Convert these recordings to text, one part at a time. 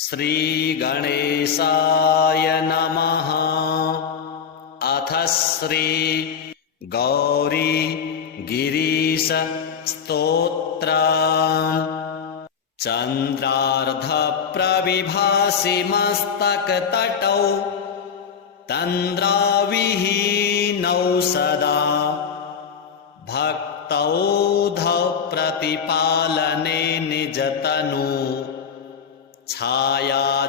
श्रीगणेशाय नमः। अथ श्री गौरी गिरीश स्तोत्रम्। चन्द्रार्धप्रविभासि मस्तकतटौ तन्द्राविहीनौ सदा भक्तौधौ प्रतिपालने निजतनु छायाजितार्कायुतौ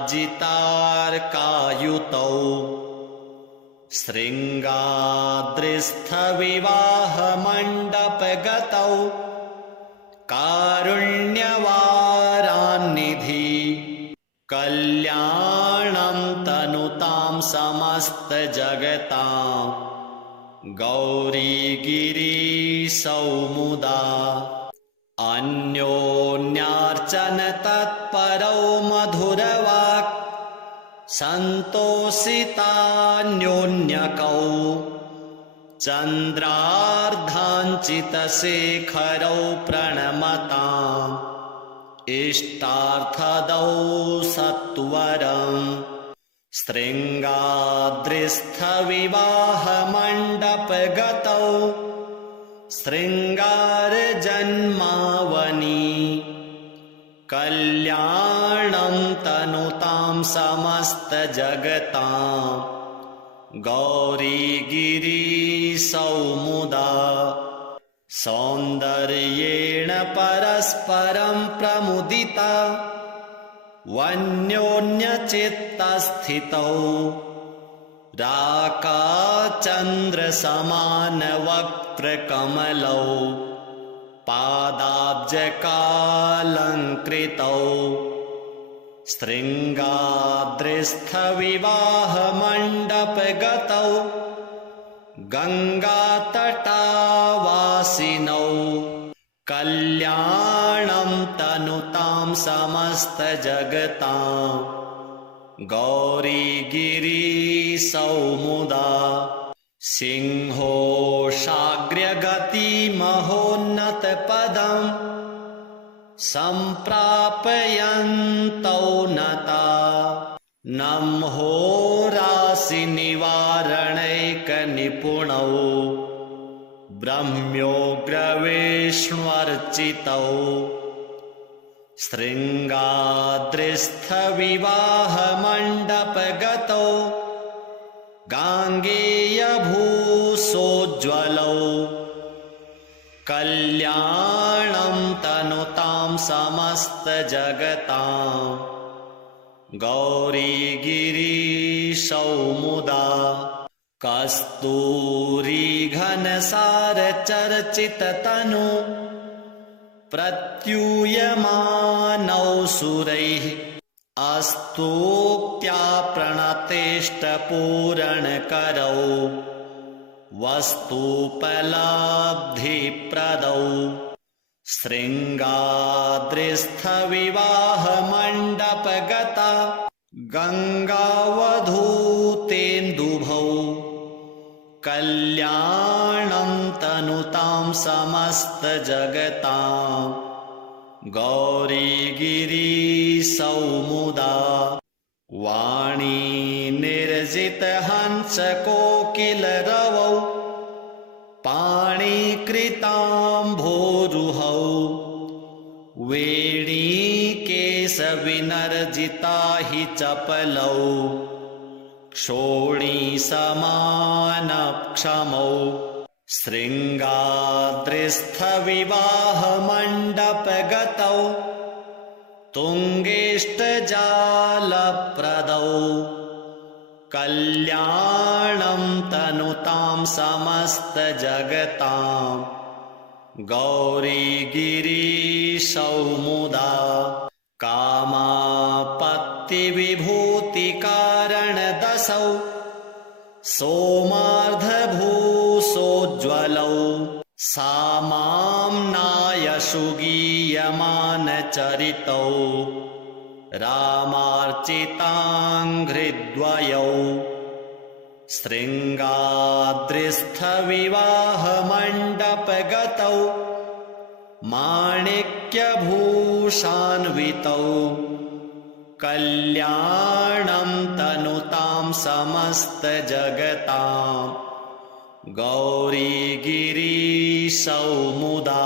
शृङ्गाद्रिस्थविवाहमण्डपगतौ कारुण्यवारान्निधि कल्याणं तनुतां समस्तजगतां गौरीगिरीशौ मुदा। अन्योन्यार्चन तत्परौ मधुरवाक् सन्तोषितान्योन्यकौ चन्द्रार्धाञ्चितशेखरौ प्रणमताम् इष्टार्थदौ सत्वरम्। शृङ्गाद्रिस्थविवाहमण्डपगतौ शृङ्गारजन्मावनि कल्याणं तनुतां समस्तजगतां गौरीगिरीशौ मुदा। सौन्दर्येण परस्परं प्रमुदिता वन्योन्यचित्तस्थितौ राकाचन्द्रसमानवक्त्रकमलौ पादाब्जकालङ्कृतौ शृङ्गाद्रिस्थविवाहमण्डपगतौ गङ्गातटावासिनौ कल्याणं तनुतां समस्तजगतां गौरीगिरीशौ मुदा। सिंहोषाग्र्यगतिमहोन्नतपदं सम्प्रापयन्तौ नता नम्होराशिनिवारणैकनिपुणौ ब्रह्म्योग्रविष्ण्वर्चितौ शृङ्गाद्रिस्थविवाहमण्डपगतौ गाङ्गेयभूषोज्ज्वलौ कल्याणं तनुतां समस्तजगतां गौरीगिरीशौ मुदा। कस्तूरीघनसारचर्चिततनु प्रत्यूयमानौ सुरैः स्तोक्त्या प्रणतेष्टपूरणकरौ वस्तुपलब्धिप्रदौ शृङ्गाद्रिस्थविवाहमण्डपगता गङ्गावधूतेन्दुभौ कल्याणं तनुतां समस्तजगतां गौरीगिरीशौ मुदा। वाणी निर्जितहंसकोकिलरवौ पाणिकृताम्भोरुहौ वेणीकेशविनर्जिता हि चपलौ क्षोणीसमानक्षमौ शृङ्गाद्रिस्थविवाहमण्डपगतौ तुङ्गेष्टजालप्रदौ कल्याणं तनुतां समस्तजगतां गौरीगिरीशौ मुदा। कामापत्तिविभूतिकारणदशौ सोमार्धभूषोज्ज्वलौ सामाम्नायसुगीयमानचरितौ रामार्चिताङ्घ्रिद्वयौ शृङ्गाद्रिस्थविवाहमण्डपगतौ माणिक्यभूषान्वितौ कल्याणं तनुतां समस्तजगतां गौरीगिरीशौ मुदा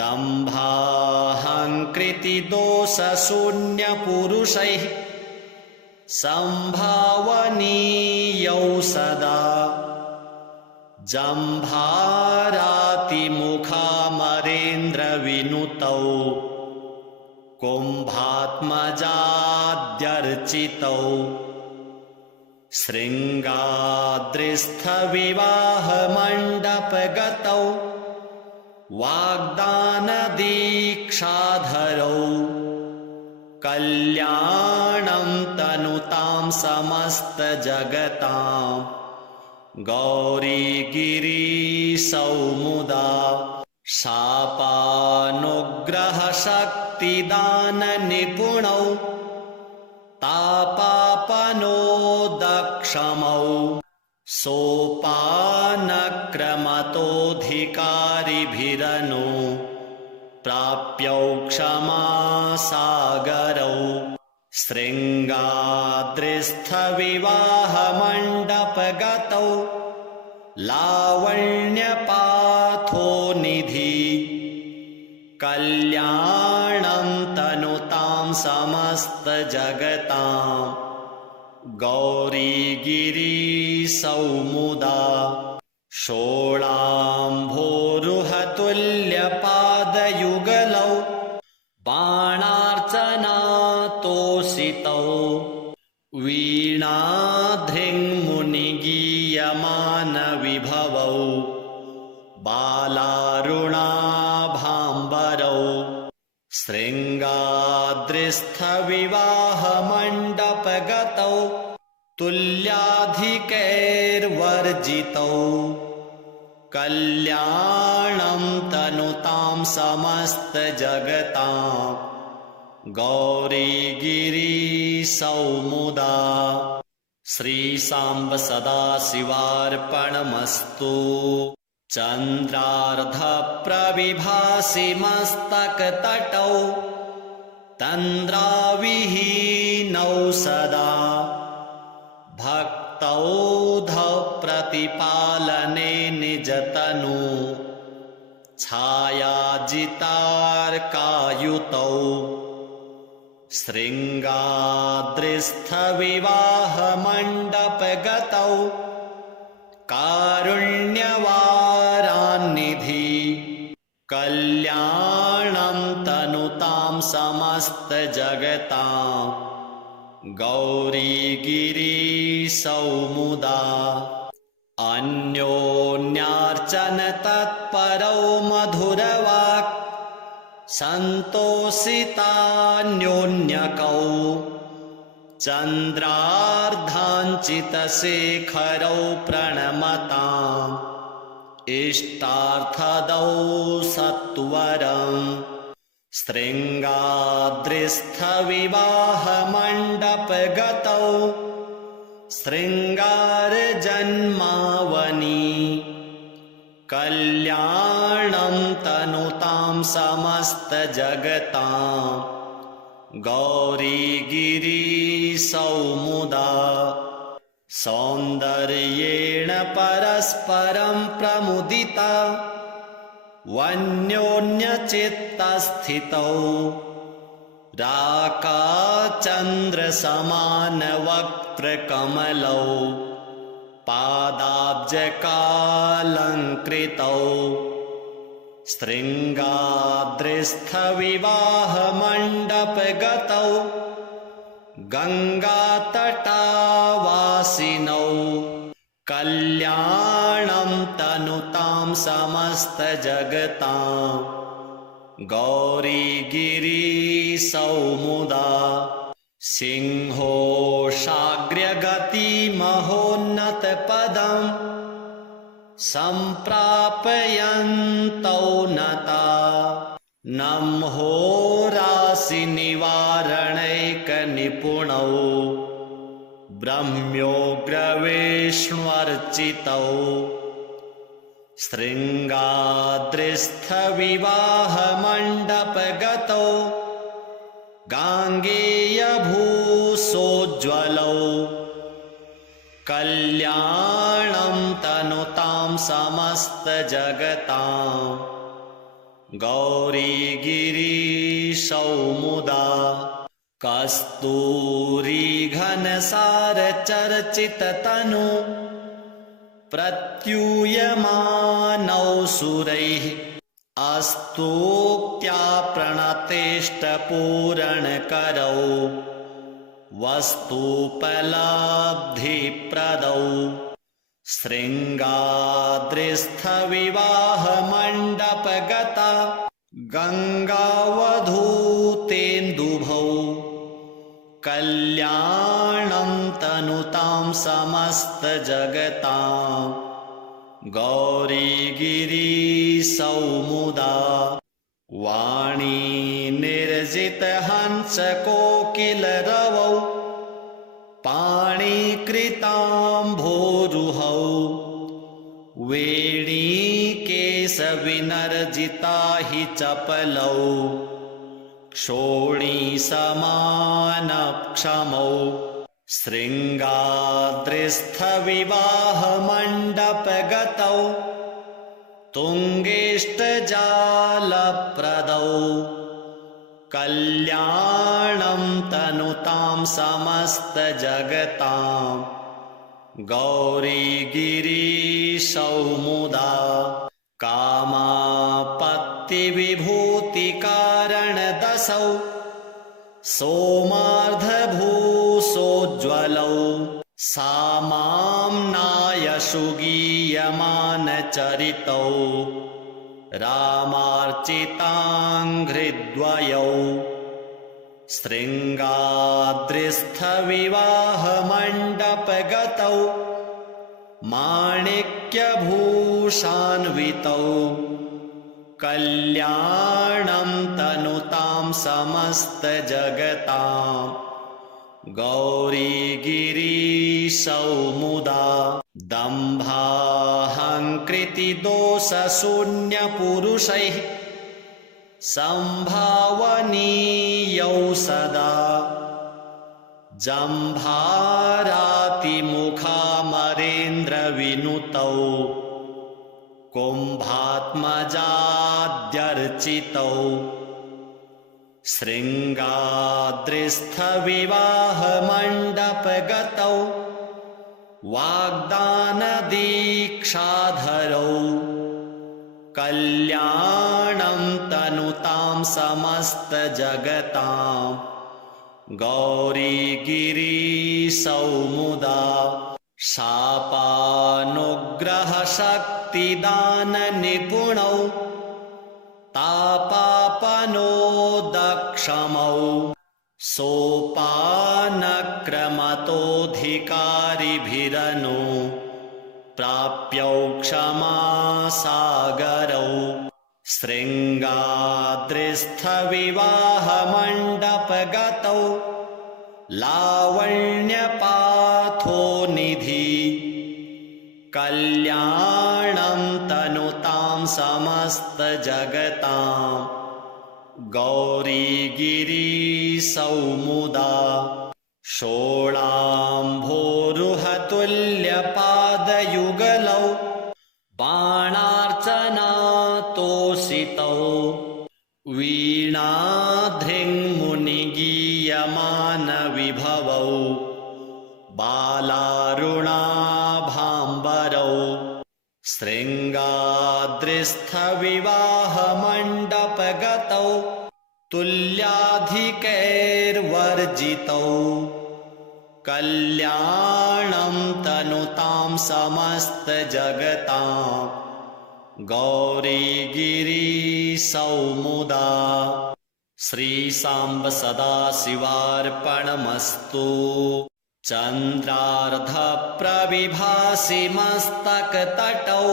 दम्भाहङ्कृतिदोषशून्यपुरुषैः सम्भावनीयौ सदा जम्भारातिमुखामरेन्द्रविनुतौ कुम्भात्मजाद्यर्चितौ शृङ्गाद्रिस्थविवाहमण्डपगतौ वाग्दानदीक्षाधरौ कल्याणं तनुतां समस्तजगतां गौरीगिरीशौ मुदा शापानुग्रहशक्तिदाननिपुणौ तापापनोदक्षमौ सोपानक्रमतोऽधिकारिभिरनु प्राप्यौ क्षमासागरौ शृङ्गाद्रिस्थविवाहमण्डपगतौ लावण्यपाथोनिधि कल्याणं तनुतां समस्तजगतां गौरीगिरीशौ मुदा षोडाम्भोरुहतुल्यपादयुगलौ बाणार्चनातोषितौ वीणाधृङ्मुनिगीयमानविभवौ बालारुणाभाम्बरौ शृङ्गाद्रिस्थविवाहमण्डपगतौ तुल्याधिकैर्वर्जितौ कल्याणं तनुतां समस्तजगतां गौरीगिरीशौ मुदा श्रीसाम्ब सदाशिवार्पणमस्तु। चन्द्रार्धप्रविभासि मस्तकतटौ तन्द्राविहीनौ सदा भक्तौघप्रतिपालने निजतनु छायाजितार्कायुतौ शृङ्गाद्रिस्थविवाहमण्डपगतौ कारुण्यवारान्निधि कल्याणं तनुतां समस्तजगतां गौरीगिरीशौ मुदा अन्योन्यार्चनतत्परौ मधुरवाक् सन्तोषितान्योन्यकौ चन्द्रार्धाञ्चितशेखरौ प्रणमताम् इष्टार्थदौ सत्वरम् शृङ्गाद्रिस्थविवाहमण्डपगतौ शृङ्गारजन्मावनि कल्याणं तनुतां समस्तजगतां गौरीगिरीशौ मुदा सौन्दर्येण परस्परं प्रमुदिता वन्योन्यचित्तस्थितौ राकाचन्द्रसमानवक्त्रकमलौ पादाब्जकालङ्कृतौ शृङ्गाद्रिस्थविवाहमण्डपगतौ गङ्गातटावासिनौ कल्याणं तनुतां समस्तजगतां गौरीगिरीशौ मुदा सिंहोषाग्र्यगतिमहोन्नतपदम् सम्प्रापयन्तौ नता नम्होराशिनिवारणैकनिपुणौ ब्रह्म्योग्रविष्ण्वर्चितौ शृङ्गाद्रिस्थविवाहमण्डपगतौ गाङ्गेयभू सोज्ज्वलौ कल्याणं तनुतां समस्तजगतां गौरीगिरीशौ मुदा कस्तूरीघनसारचर्चिततनु प्रत्यूयमानौ सुरैः अस्तूक्त्या प्रणतेष्टपूरणकरौ वस्तुपलब्धिप्रदौ शृङ्गाद्रिस्थविवाहमण्डपगता गङ्गावधूतेन्दुभौ कल्याणं तनुतां समस्तजगतां गौरीगिरीशौ मुदा वाणी निर्जितहंसकोकिलरवौ पाणिकृताम्भोरुहौ वेणीकेशविनर्जिता हि चपलौ क्षोणीसमानक्षमौ शृङ्गाद्रिस्थविवाहमण्डपगतौ तुङ्गेष्टजालप्रदौ कल्याणं तनुतां समस्तजगतां गौरीगिरीशौ मुदा कामापत्तिविभूतिकारणदशौ सोमार्धभूसोज्ज्वलौ सामाम्नायशु गीयमानचरितौ रामार्चिताङ्घ्रिद्वयौ शृङ्गाद्रिस्थविवाहमण्डपगतौ माणिक्यभूषान्वितौ कल्याणं तनुतां समस्तजगतां गौरीगिरीशौ मुदा दम्भाहङ्कृतिदोषशून्यपुरुषैः सम्भावनीयौ सदा जम्भारातिमुखामरेन्द्रविनुतौ कुम्भात्मजाद्यर्चितौ शृङ्गाद्रिस्थविवाहमण्डपगतौ वाग्दानदीक्षाधरौ कल्याणं तनुतां समस्तजगतां गौरीगिरीशौ मुदा शापानुग्रहशक्तिदाननिपुणौ तापापनोदक्षमौ सोपानक्रमतोऽधिकारिभिरनु प्राप्यौ क्षमासागरौ शृङ्गाद्रिस्थविवाहमण्डपगतौ लावण्यपाथोनिधि कल्याणं तनुतां समस्तजगतां गौरीगिरीशौ मुदा षोडाम्भोरुहतुल्यपादयुगलौ बाणार्चनातोषितौ वीणाधृङ्मुनिगीयमानविभवौ बालारुणाभाम्बरौ शृङ्गाद्रिस्थविवाहमण्डपगतौ तुल्याधिकैर्वर्जितौ कल्याणं तनुतां समस्तजगतां गौरीगिरीशौ मुदा श्रीसाम्ब सदाशिवार्पणमस्तु चन्द्रार्धप्रविभासि मस्तकतटौ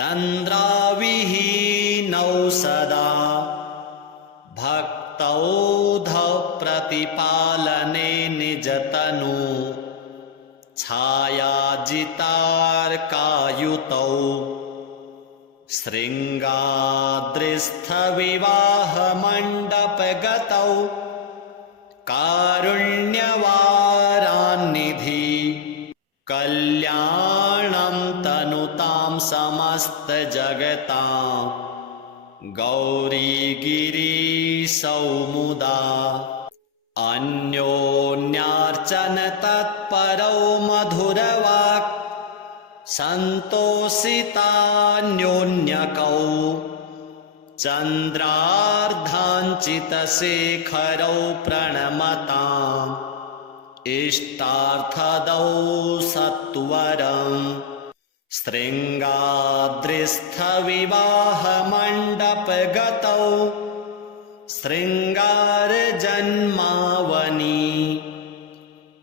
तन्द्राविहीनौ सदा भक्तौघप्रतिपालने निजतनु छायाजितार्कायुतौ शृङ्गाद्रिस्थविवाहमण्डपगतौ कारुण्यवारिधिं कल्याणं तनुतां समस्तजगतां गौरीगिरीशौ मुदा अन्योन्यार्चनतत्परौ मधुरवाक् सन्तोषितान्योन्यकौ चन्द्रार्धाञ्चितशेखरौ प्रणमताम् इष्टार्थदौ सत्वरम् शृङ्गाद्रिस्थविवाहमण्डपगतौ शृङ्गारजन्मावनि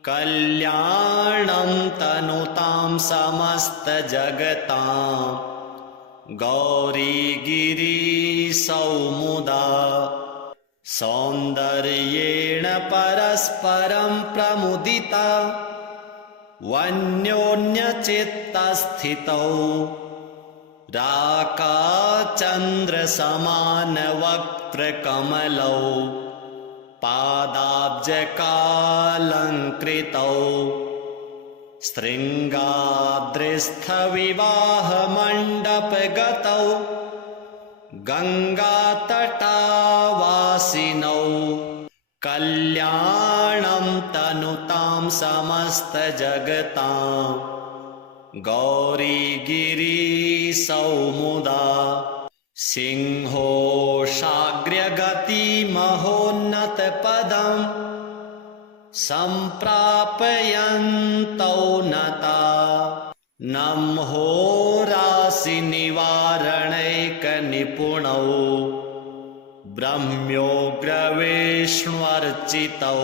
कल्याणं तनुतां समस्तजगतां गौरीगिरीशौ मुदा सौन्दर्येण परस्परं प्रमुदिता वन्योन्यचित्तस्थितौ राकाचन्द्रसमानवक्त्रकमलौ पादाब्जकालङ्कृतौ शृङ्गाद्रिस्थविवाहमण्डपगतौ गङ्गातटावासिनौ कल्याणं तनुतां समस्तजगतां गौरीगिरीशौ मुदा सिंहो शाग्र्यगतिमहोन्नतपदं सम्प्रापयन्तौ नता नम्होराशिनिवारणैकनिपुणौ ब्रह्म्योग्रविष्ण्वर्चितौ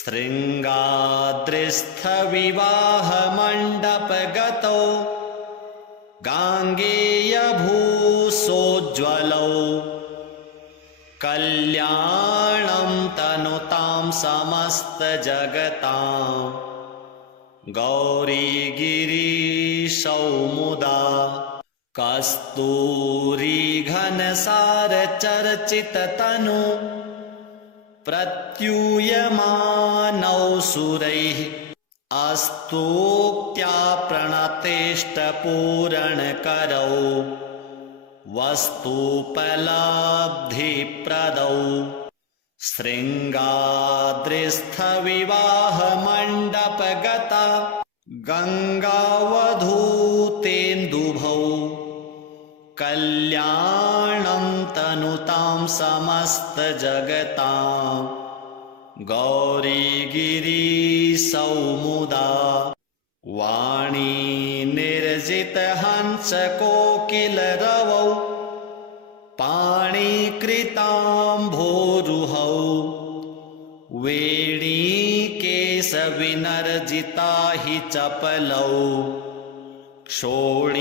शृङ्गाद्रिस्थविवाहमण्डपगतौ गाङ्गेयभूसोज्ज्वलौ कल्याणं तनुतां समस्तजगतां गौरीगिरीशौ मुदा कस्तूरीघनसारचर्चिततनु प्रत्यूयमानौ सुरैः अस्तूक्त्या प्रणतेष्टपूरणकरौ वस्तुपलब्धिप्रदौ शृङ्गाद्रिस्थविवाहमण्डपगता गङ्गावधूतेन्दुभौ कल्याणं तनुतां समस्तजगतां गौरीगिरीशौ मुदा वाणी निर्जितहंसकोकिलरवौ पाणिकृताम्भोरुहौ वेणीकेशविनर्जिता हि चपलौ क्षोणीसमानक्षमौ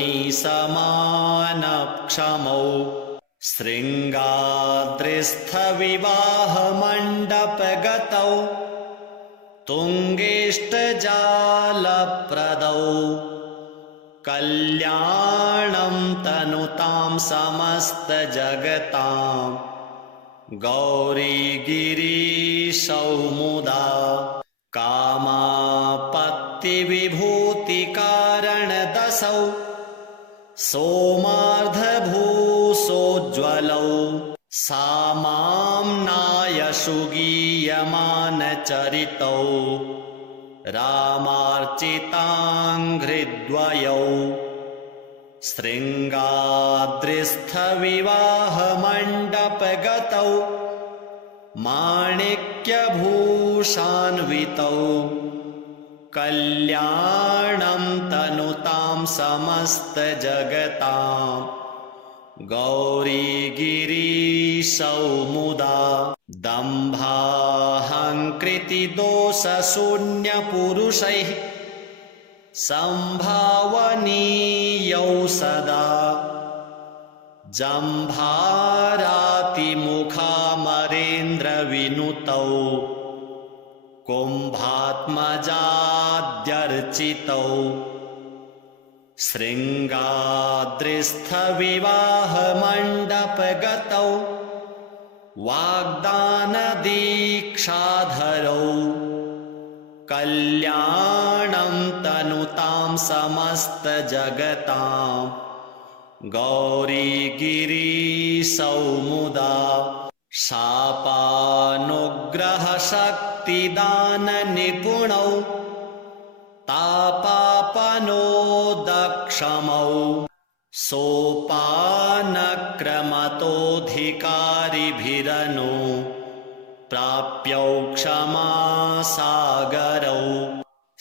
शृङ्गाद्रिस्थविवाहमण्डपगतौ तुङ्गेष्टजालप्रदौ कल्याणं तनुतां समस्तजगतां गौरीगिरीशौ मुदा कामापत्तिविभूतिकारणदशौ सोमार्धभूसोज्ज्वलौ सामाम्नायसुगीयमानचरितौ रामार्चिताङ्घ्रिद्वयौ शृङ्गाद्रिस्थविवाहमण्डपगतौ माणिक्यभूषान्वितौ कल्याणं तनुतां समस्तजगतां गौरीगिरीशौ मुदा दम्भाहङ्कृतिदोषशून्यपुरुषैः सम्भावनीयौ सदा जम्भारातिमुखामरेन्द्रविनुतौ कुम्भात्मजाद्यर्चितौ शृङ्गाद्रिस्थविवाहमण्डपगतौ वाग्दानदीक्षाधरौ कल्याणं तनुतां समस्तजगतां गौरीगिरीशौमुदा शापानुग्रहशक्तिदाननिपुणौ तापापनोदक्षमौ सोपानक्रमतोऽधिकारिभिरनु प्राप्यौ क्षमासागरौ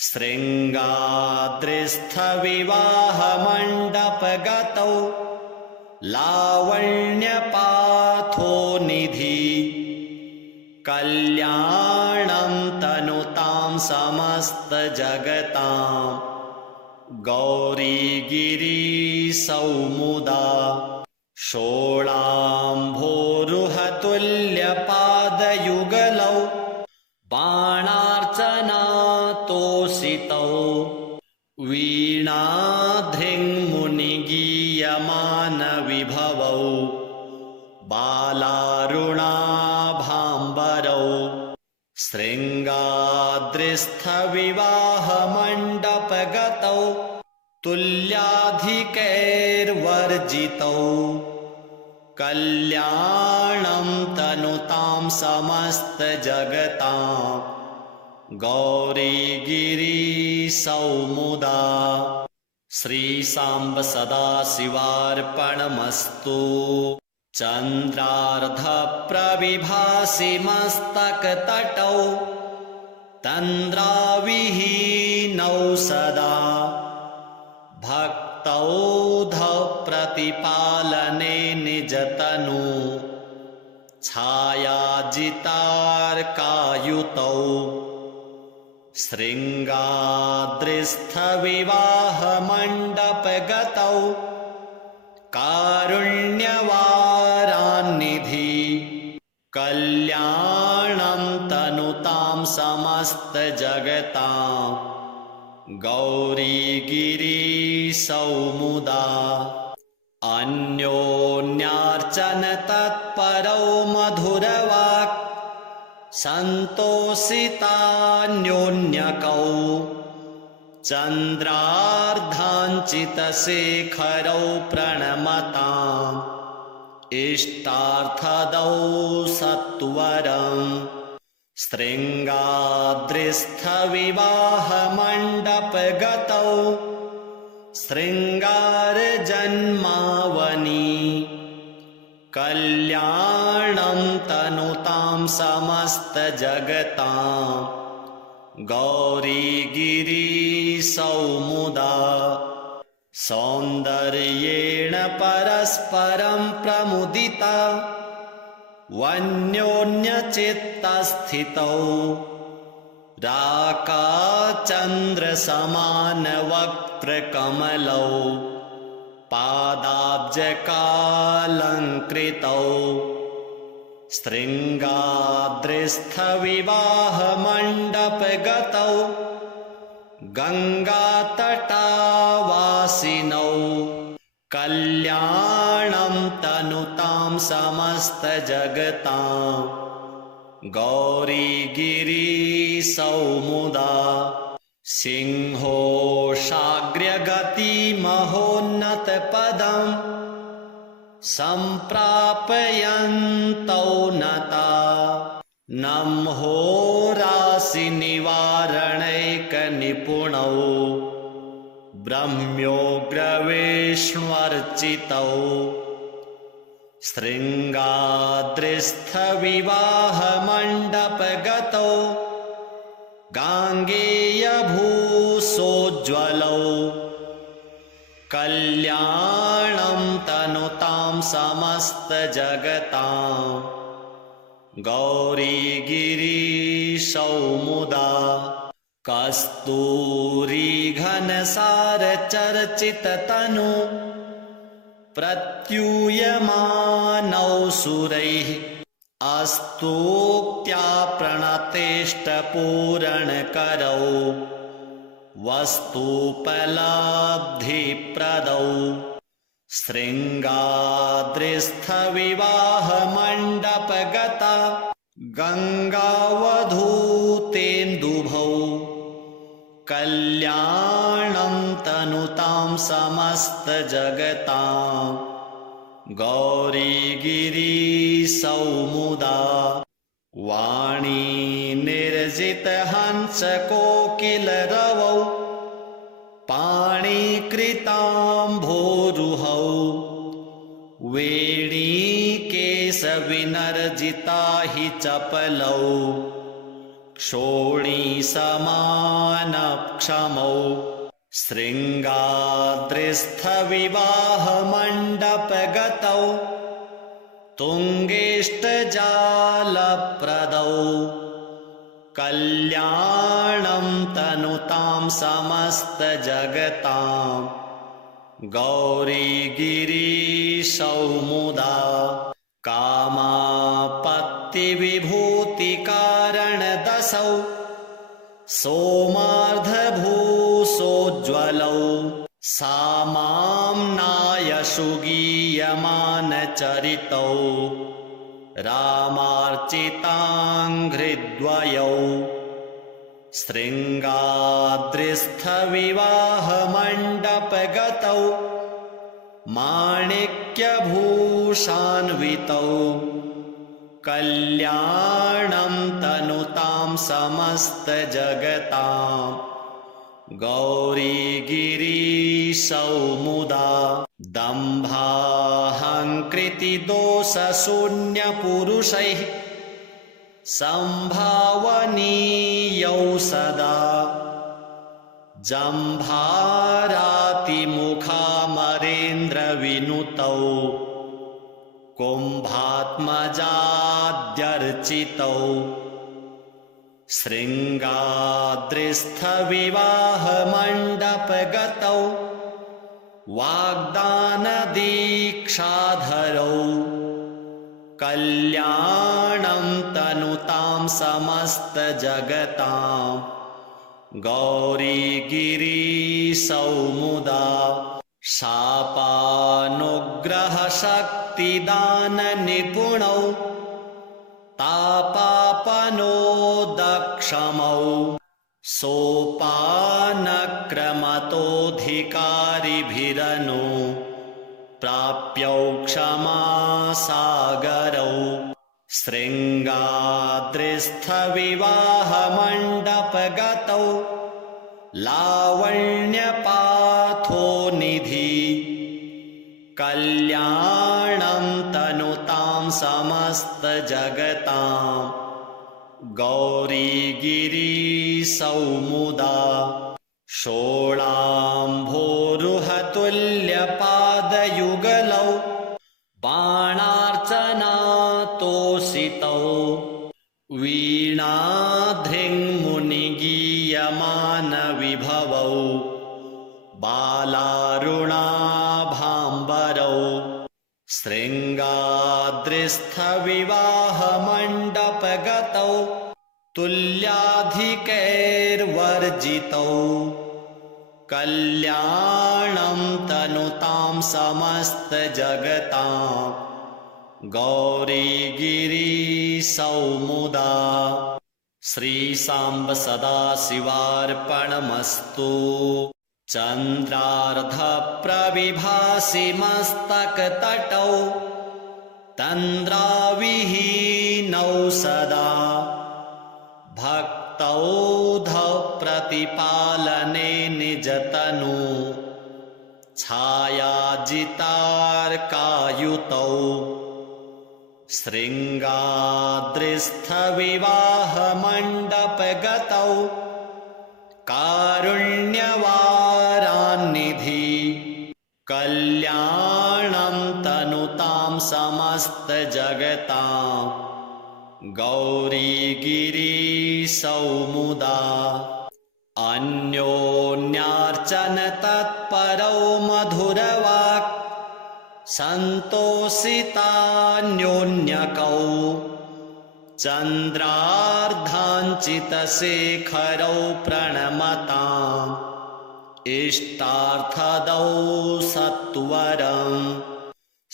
शृङ्गाद्रिस्थविवाहमण्डपगतौ लावण्यपाथोनिधि कल्याणं तनुतां समस्तजगतां गौरीगिरीशौमुदा षोडाम्भोरुहतुल्यपादयुगलौ बाणार्चनातोषितौ वीणाधृङ्मुनिगीयमानविभवौ बालारुणाभाम्बरौ शृङ्गाद्रिस्थविवाहमण्डपगतौ तुल्याधिकैर्वर्जितौ कल्याणं तनुतां समस्तजगतां गौरीगिरीशौमुदा श्रीसाम्ब सदाशिवार्पणमस्तु। चन्द्रार्धप्रविभासि मस्तकतटौ तन्द्राविहीनौ सदा भक्तौघप्रतिपालने निजतनु छायाजितार्कायुतौ शृङ्गाद्रिस्थविवाहमण्डपगतौ कारुण्यवारान्निधि कल्याणं तनुतां समस्तजगतां गौरीगिरीशौमुदा अन्योन्यार्चनतत्परौ मधुरवाक् सन्तोषितान्योन्यकौ चन्द्रार्धाञ्चितशेखरौ प्रणमताम् इष्टार्थदौ सत्वरम् शृङ्गाद्रिस्थविवाहमण्डपगतौ शृङ्गारजन्मावनि कल्याणं तनुतां समस्तजगतां गौरीगिरीशौमुदा सौन्दर्येण परस्परं प्रमुदिता वन्योन्यचित्तस्थितौ राकाचन्द्रसमानवक्त्रकमलौ पादाब्जकालङ्कृतौ शृङ्गाद्रिस्थविवाहमण्डपगतौ गङ्गातटावासिनौ कल्याणं तनुतां समस्तजगतां गौरीगिरीशौमुदा सिंहोषाग्र्यगतिमहोन्नतपदं सम्प्रापयन्तौ नता नम्होराशिनिवारणैकनिपुणौ ब्रह्म्योग्रविष्ण्वर्चितौ शृङ्गाद्रिस्थविवाहमण्डपगतौ गाङ्गेयभूषोज्ज्वलौ कल्याणं तनुतां समस्तजगतां गौरीगिरीशौमुदा कस्तूरीघनसारचर्चिततनु प्रत्यूयमानौ सुरैः स्तोक्त्या प्रणतेष्टपूरणकरौ वस्तुपलब्धिप्रदौ शृङ्गाद्रिस्थविवाहमण्डपगता गङ्गावधूतेन्दुभौ कल्याणं तनुतां समस्तजगतां गौरीगिरीसौमुदा वाणी निर्जितहंसकोकिलरवौ पाणिकृताम्भोरुहौ वेणीकेशविनर्जिता हि चपलौ क्षोणीसमानक्षमौ शृङ्गाद्रिस्थविवाहमण्डपगतौ तुङ्गेष्टजालप्रदौ कल्याणं तनुतां समस्तजगतां गौरीगिरीसौमुदा कामापत्तिविभूतिकारणदशौ सोमार्धभूसोज्ज्वलौ सामाम्नायशु गीयमानचरितौ रामार्चिताङ्घ्रिद्वयौ शृङ्गाद्रिस्थविवाहमण्डपगतौ माणिक्यभूषान्वितौ कल्याणं तनुतां समस्तजगतां गौरीगिरीसौमुदा दम्भाहङ्कृतिदोषशून्यपुरुषैः सम्भावनीयौ सदा जम्भारातिमुखामरेन्द्रविनुतौ कुम्भात्मजाद्यर्चितौ शृङ्गाद्रिस्थविवाहमण्डपगतौ वाग्दानदीक्षाधरौ कल्याणं तनुतां समस्तजगतां गौरीगिरीसौमुदा शापानुग्रहशक्तिदाननिपुणौ तापापनोदक्षमौ सोपानक्रमतोऽधिकारिभिरनु प्राप्यौ क्षमासागरौ शृङ्गाद्रिस्थविवाहमण्डपगतौ लावण्यपाथोनिधि कल्याणं तनुतां समस्तजगतां गौरीगिरीसौमुदा षोडाम्भोरुहतुल्यपादयुगलौ बाणार्चनातोषितौ वीणाधृङ्मुनिगीयमानविभवौ बालारुणाभाम्बरौ शृङ्गाद्रिस्थविवाहमण्डपगतौ तुल्याधिकैर्वर्जितौ कल्याणं तनुतां समस्तजगतां गौरीगिरीसौमुदा श्रीसाम्ब सदाशिवार्पणमस्तु। चन्द्रार्धप्रविभासि मस्तकतटौ तन्द्राविहीनौ सदा भक्तौधौ प्रतिपालने निजतनु छायाजितार्कायुतौ शृङ्गाद्रिस्थविवाहमण्डपगतौ कारुण्यवारान्निधि कल्याणं तनुतां समस्तजगतां गौरीगिरीसौमुदा अन्योन्यार्चनतत्परौ मधुरवाक् सन्तोषितान्योन्यकौ चन्द्रार्धाञ्चितशेखरौ प्रणमताम् इष्टार्थदौ सत्वरम्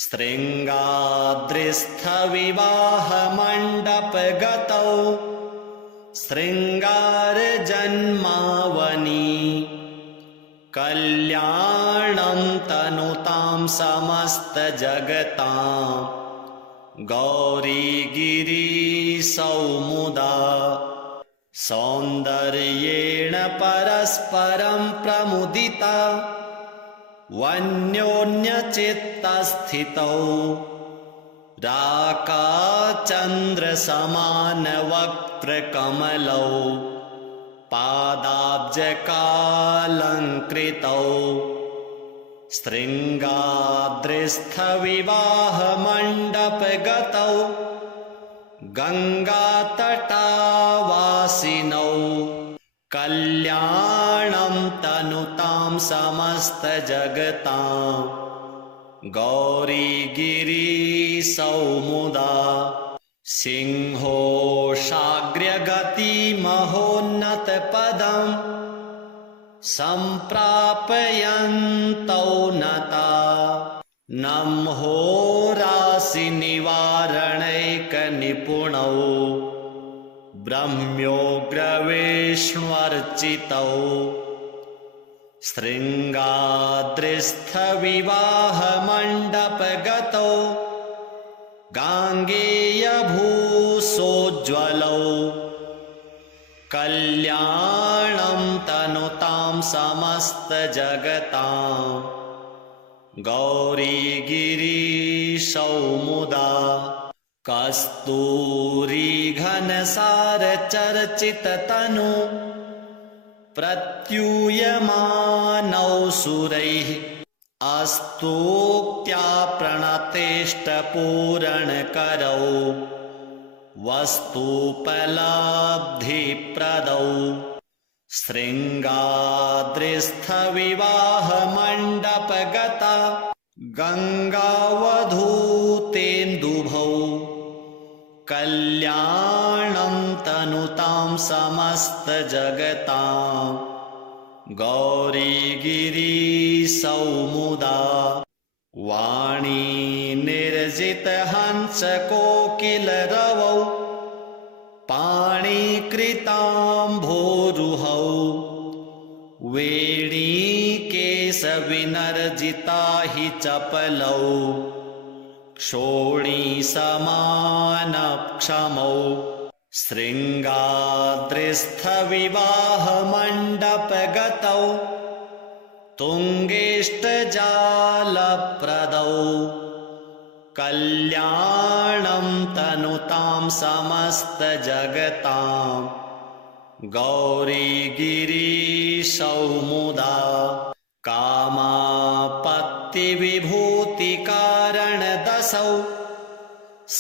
शृङ्गाद्रिस्थविवाहमण्डपगतौ शृङ्गारजन्मावनि कल्याणं तनुतां समस्तजगतां गौरीगिरीशौमुदा सौन्दर्येण परस्परं प्रमुदिता वन्योन्यचित्तस्थितौ राकाचन्द्रसमानवक्त्रकमलौ पादाब्जकालङ्कृतौ शृङ्गाद्रिस्थविवाहमण्डपगतौ गङ्गातटावासिनौ कल्याणं तनुतां समस्तजगतां गौरीगिरीशौमुदा सिंहोषाग्र्यगतिमहोन्नतपदं सम्प्रापयन्तौ नता नम्होराशिनिवारणैकनिपुणौ ब्रह्म्योग्रविष्ण्वर्चितौ शृङ्गाद्रिस्थविवाहमण्डपगतौ गाङ्गेयभूसोज्ज्वलौ कल्याणं तनुतां समस्तजगतां गौरीगिरीशौमुदा कस्तूरीघनसारचर्चिततनु प्रत्यूयमानौ सुरैः स्तोक्त्या प्रणतेष्टपूरणकरौ वस्तुपलब्धिप्रदौ शृङ्गाद्रिस्थविवाहमण्डपगता गङ्गावधूतेन्दुभौ कल्याणं तनुतां समस्तजगतां गौरीगिरीशौमुदा वाणी निर्जितहंसकोकिलरवौ पाणिकृताम्भोरुहौ वेणीकेशविनर्जिता हि चपलौ क्षोणीसमानक्षमौ शृङ्गाद्रिस्थविवाहमण्डपगतौ तुङ्गेष्टजालप्रदौ कल्याणं तनुतां समस्तजगतां गौरीगिरीशौमुदा कामापत्तिविभूतिकारणदशौ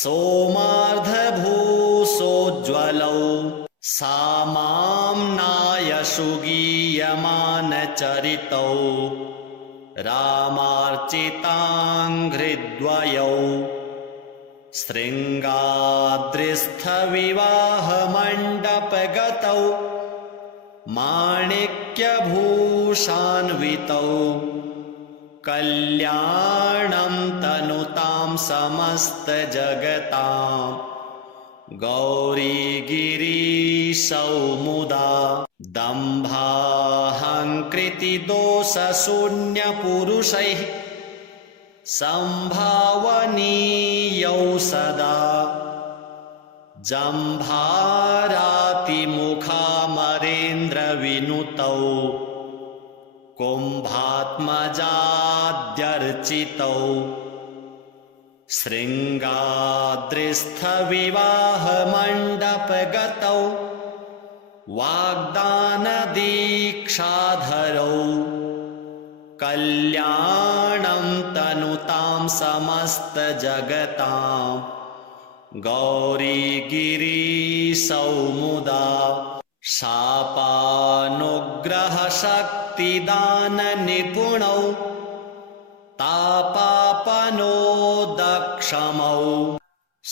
सोमार्धभूसोज्ज्वलौ सामाम्नायशु गीयमानचरितौ रामार्चिताङ्घ्रिद्वयौ शृङ्गाद्रिस्थविवाहमण्डपगतौ माणिक्यभूषान्वितौ कल्याणं तनुतां समस्तजगतां गौरीगिरीशौमुदा दम्भाहङ्कृतिदोषशून्यपुरुषैः सम्भावनीयौ सदा जम्भारातिमुखामरेन्द्रविनुतौ कुम्भात्मजाद्यर्चितौ शृङ्गाद्रिस्थविवाहमण्डपगतौ वाग्दानदीक्षाधरौ कल्याणं तनुतां समस्तजगतां गौरीगिरीशौमुदा शापानुग्रहशक्तिदाननिपुणौ तापापनोदक्षमौ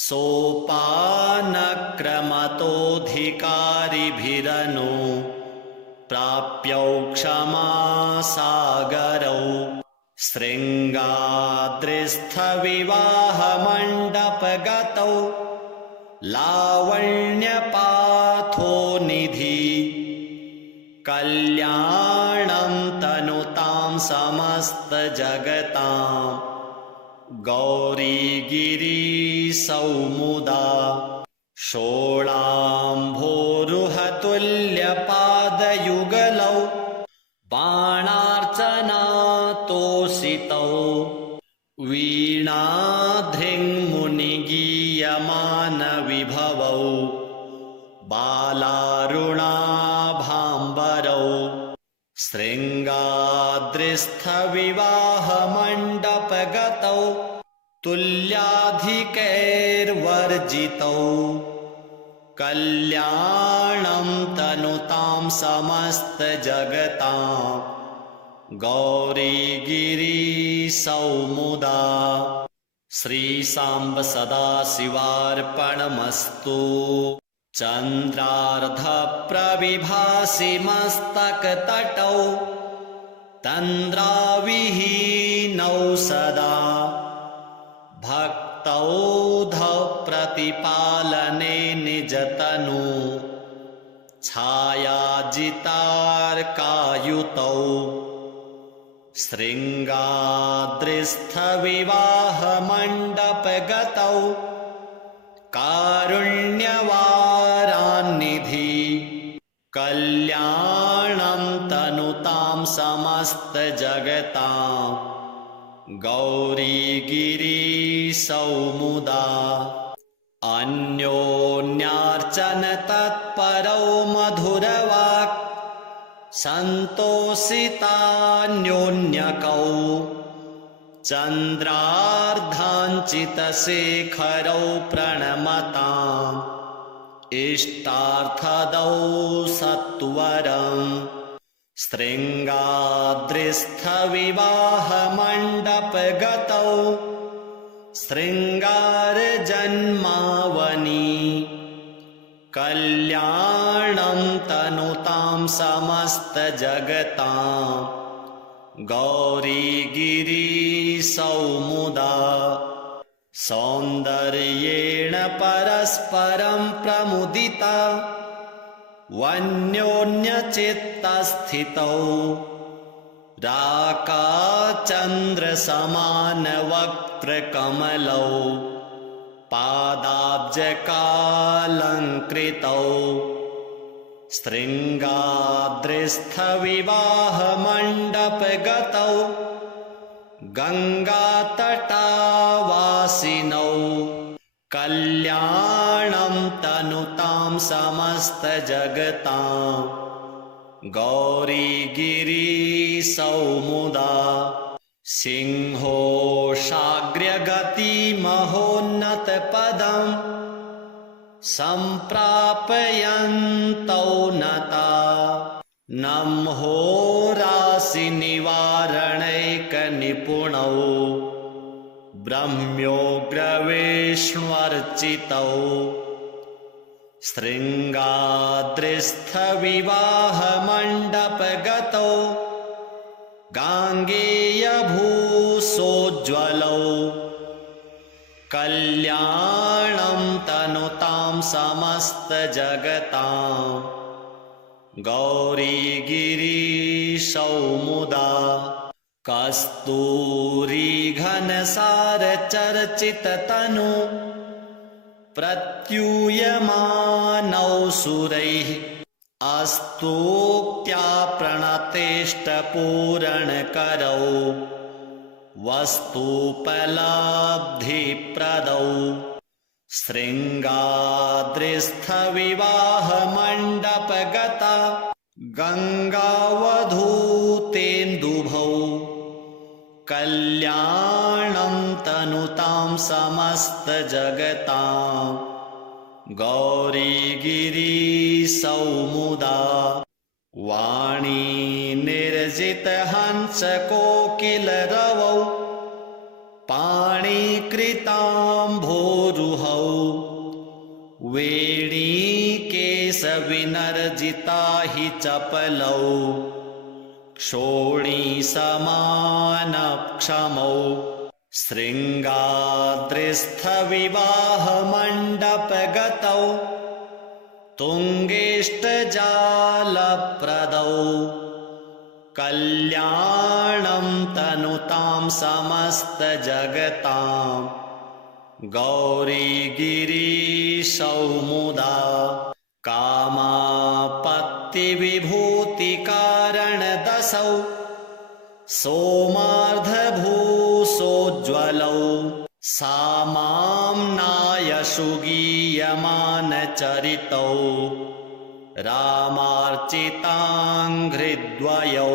सोपानक्रमतोऽधिकारिभिरनु प्राप्यौ क्षमासागरौ शृङ्गाद्रिस्थविवाहमण्डपगतौ लावण्यपाथो कल्याणं तनुतां समस्तजगतां गौरीगिरीसौमुदा षोडाम्भोरुहतुल्यपादयुगलौ बाणार्चनातोषितौ वीणाधृङ्मुनिगीयमानविभवौ बालारुणाभाम्बरौ शृङ्गाद्रिस्थविवाहमण्डपगतौ तुल्याधिकैर्वर्जितौ कल्याणं तनुतां समस्तजगतां गौरीगिरीसौमुदा श्रीसाम्ब सदाशिवार्पणमस्तु। चन्द्रार्धप्रविभासि मस्तकतटौ तन्द्राविहीनौ सदा भक्तौघप्रतिपालने निजतनु छायाजितार्कायुतौ शृङ्गाद्रिस्थविवाहमण्डपगतौ कारुण्यवारान्निधि कल्याणं तनुतां समस्तजगतां गौरीगिरीसौमुदा अन्योन्यार्चनतत्परौ मधुरवाक् सन्तोषितान्योन्यकौ चन्द्रार्धाञ्चितशेखरौ प्रणमताम् इष्टार्थदौ सत्वरं शृङ्गाद्रिस्थविवाहमण्डपगतौ शृङ्गारजन्मावनि कल्याणं तनुतां समस्तजगतां गौरीगिरीसौमुदा सौन्दर्येण परस्परं प्रमुदिता वन्योन्यचित्तस्थितौ राकाचन्द्रसमानवक्त्रकमलौ पादाब्जकालङ्कृतौ शृङ्गाद्रिस्थविवाहमण्डपगतौ गङ्गातटावासिनौ कल्याणं तनुतां समस्तजगतां गौरीगिरीसौमुदा सिंहो शाग्र्यगतिमहोन्नतपदं सम्प्रापयन्तौ नता नम्होराशिनिवारणैकनिपुणौ ब्रह्म्योग्रविष्ण्वर्चितौ शृङ्गाद्रिस्थविवाहमण्डपगतौ गाङ्गेयभूसोज्ज्वलौ कल्याणं तनुतां समस्तजगतां गौरीगिरीसौमुदा कस्तूरीघनसारचर्चिततनु प्रत्यूयमानौ सुरैः अस्तूक्त्या प्रणतेष्टपूरणकरौ वस्तुपलब्धिप्रदौ शृङ्गाद्रिस्थविवाहमण्डपगता गङ्गावधूतेन्दुभौ कल्याणं तनुतां समस्तजगतां गौरीगिरीसौमुदा वाणी निर्जितहंसकोकिलरवौ पाणिकृताम्भोरुहौ वेणीकेशविनर्जिता हि चपलौ क्षोणीसमानक्षमौ शृङ्गाद्रिस्थविवाहमण्डपगतौ तुङ्गेष्टजालप्रदौ कल्याणं तनुतां समस्तजगतां गौरीगिरीशौ मुदा कामापत्तिविभूतिकारणदशौ सोमार्धभूसोज्ज्वलौ सामाम्नायशु गीयमानचरितौ रामार्चिताङ्घ्रिद्वयौ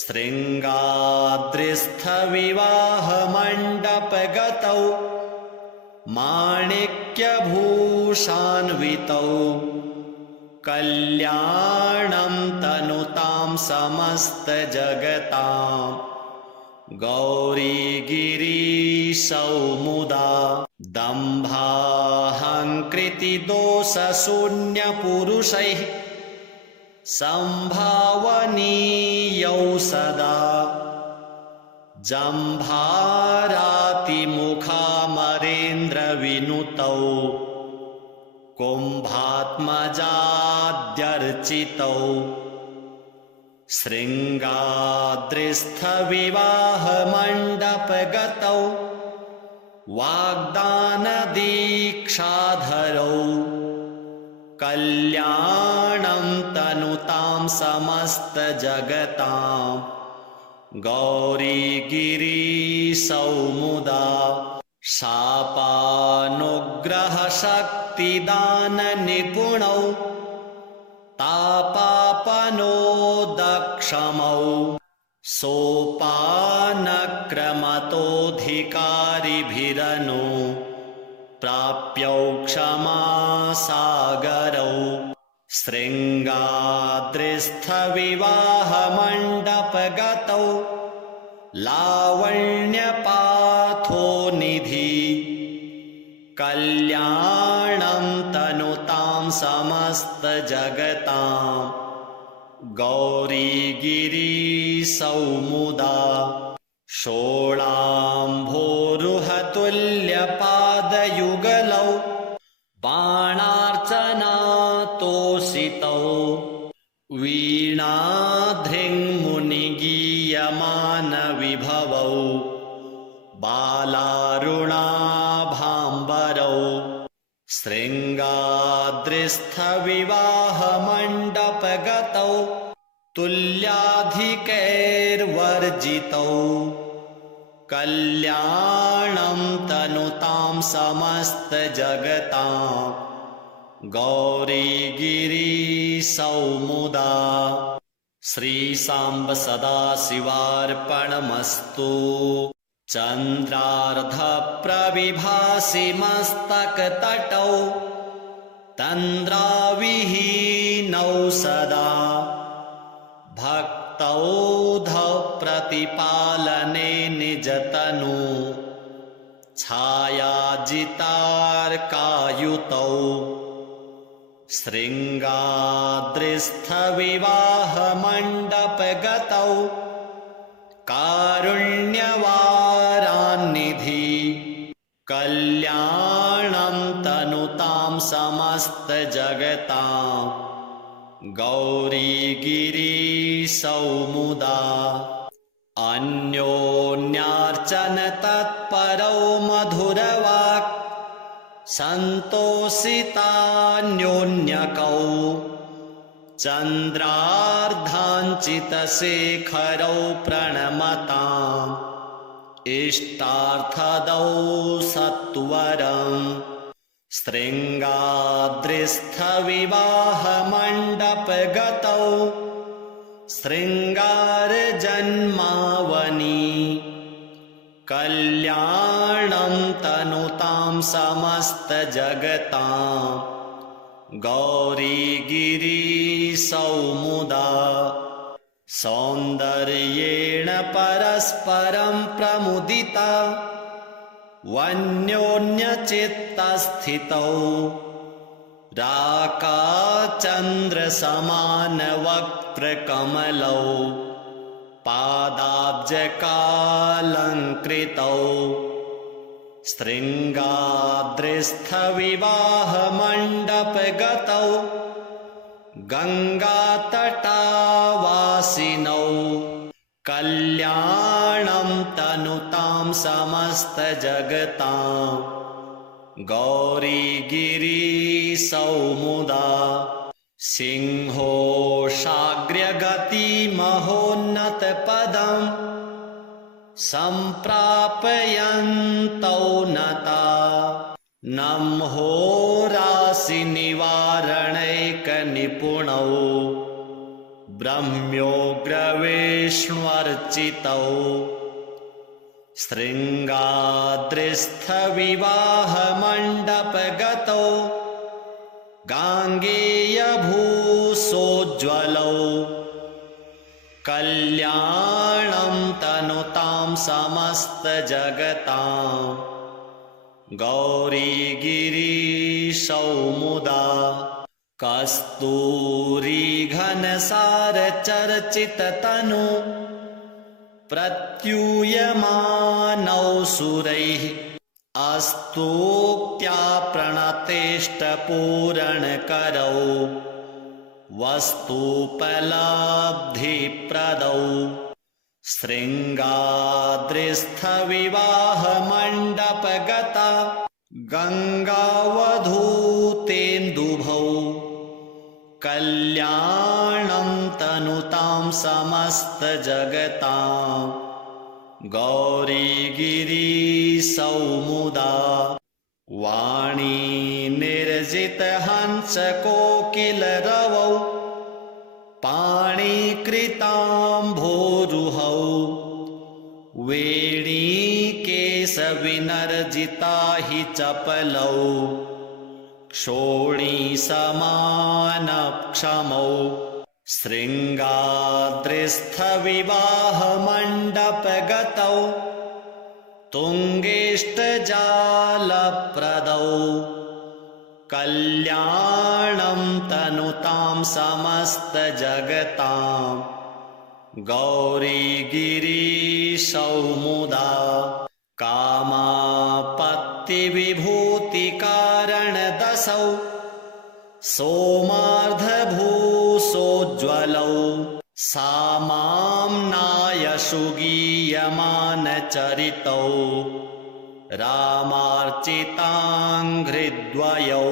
शृङ्गाद्रिस्थविवाहमण्डपगतौ माणिक्यभूषान्वितौ कल्याणं तनुतां समस्तजगतां गौरीगिरीशौ मुदा दम्भाहङ्कृतिदोषशून्यपुरुषैः सम्भावनीयौ सदा जम्भारातिमुखामरेन्द्रविनुतौ कुम्भात्मजाद्यर्चितौ शृङ्गाद्रिस्थविवाहमण्डपगतौ वाग्दानदीक्षाधरौ कल्याणं तनुतां समस्तजगतां गौरीगिरीशौ मुदा शापानुग्रहशक्तिदाननिपुणौ तापापनोदक्षमौ सोपानक्रमतोऽधिकारिभिरनु प्राप्यौ क्षमासागरौ शृङ्गाद्रिस्थविवाहमण्डपगतौ लावण्यपाथोनिधि कल्याणं तनुतां समस्तजगतां गौरीगिरीशौ मुदा षोडाम्भोरुहतुल्यपादयुगलौ बाणार्चनातोषितौ वीणाधृङ्मुनिगीयमानविभवौ बालारुणाभाम्बरौ शृङ्गाद्रिस्थविवाहमण्डपगतौ तुल्याधिकैर्वर्जितौ कल्याणं तनुतां समस्तजगतां गौरीगिरीशौ मुदा श्रीसाम्ब सदाशिवार्पणमस्तु चन्द्रार्धप्रविभासि मस्तकतटौ तन्द्राविहीनौ सदा भक्तौघप्रतिपालने निजतनु छायाजितार्कायुतौ शृङ्गाद्रिस्थविवाहमण्डपगतौ कारुण्यवारान्निधि कल्याणं तनुतां समस्तजगतां गौरीगिरीशौ मुदा अन्योन्यार्चनतत्परौ मधुरवाक् सन्तोषितान्योन्यकौ चन्द्रार्धाञ्चितशेखरौ प्रणमताम् इष्टार्थदौ सत्वरम् शृङ्गाद्रिस्थविवाहमण्डपगतौ शृङ्गारजन्मावनि कल्याणं तनुतां समस्तजगतां गौरीगिरीशौ मुदा सौन्दर्येण परस्परं प्रमुदिता वन्योन्यचित्तस्थितौ राकाचन्द्रसमानवक्त्रकमलौ पादाब्जकालङ्कृतौ शृङ्गाद्रिस्थविवाहमण्डपगतौ गङ्गातटावासिनौ कल्याणं तनुतां समस्तजगतां गौरीगिरीशौ मुदा सिंहोषाग्र्यगतिमहोन्नतपदम् सम्प्रापयन्तौ नता नम्होराशिनिवारणैकनिपुणौ ब्रह्म्योग्रविष्ण्वर्चितौ शृङ्गाद्रिस्थविवाहमण्डपगतौ गाङ्गेयभूसोज्ज्वलौ कल्याणं तनुतां समस्तजगतां गौरीगिरीशौ मुदा कस्तूरीघनसारचर्चिततनु प्रत्यूयमानौ सुरैः अस्तूक्त्या प्रणतेष्टपूरणकरौ वस्तुपलब्धिप्रदौ शृङ्गाद्रिस्थविवाहमण्डपगता गङ्गावधूतेन्दुभौ कल्याणं तनुतां समस्तजगतां गौरीगिरीशौ मुदा वाणी निर्जितहंसकोकिलरवौ पाणिकृताम्भोरुहौ वेणीकेशविनर्जिता हि चपलौ क्षोणीसमानक्षमौ शृङ्गाद्रिस्थविवाहमण्डपगतौ तुङ्गेष्टजालप्रदौ कल्याणं तनुतां समस्तजगतां गौरीगिरीशौ मुदा कामापत्तिविभूतिकारणदशौ सोमार्धभूसोज्ज्वलौ सामाम्नायसुगीयमानचरितौ रामार्चिताङ्घ्रिद्वयौ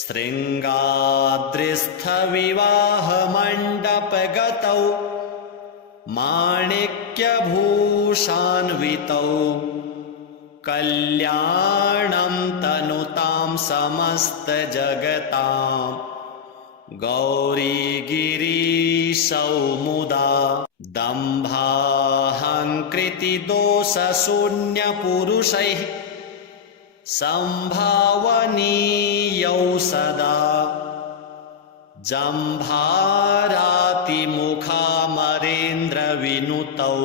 शृङ्गाद्रिस्थविवाहमण्डपगतौ माणिक्यभूषान्वितौ कल्याणं तनुतां समस्तजगतां गौरीगिरीशौ मुदा दम्भाहङ्कृतिदोषशून्यपुरुषैः सम्भावनीयौ सदा जम्भारातिमुखामरेन्द्रविनुतौ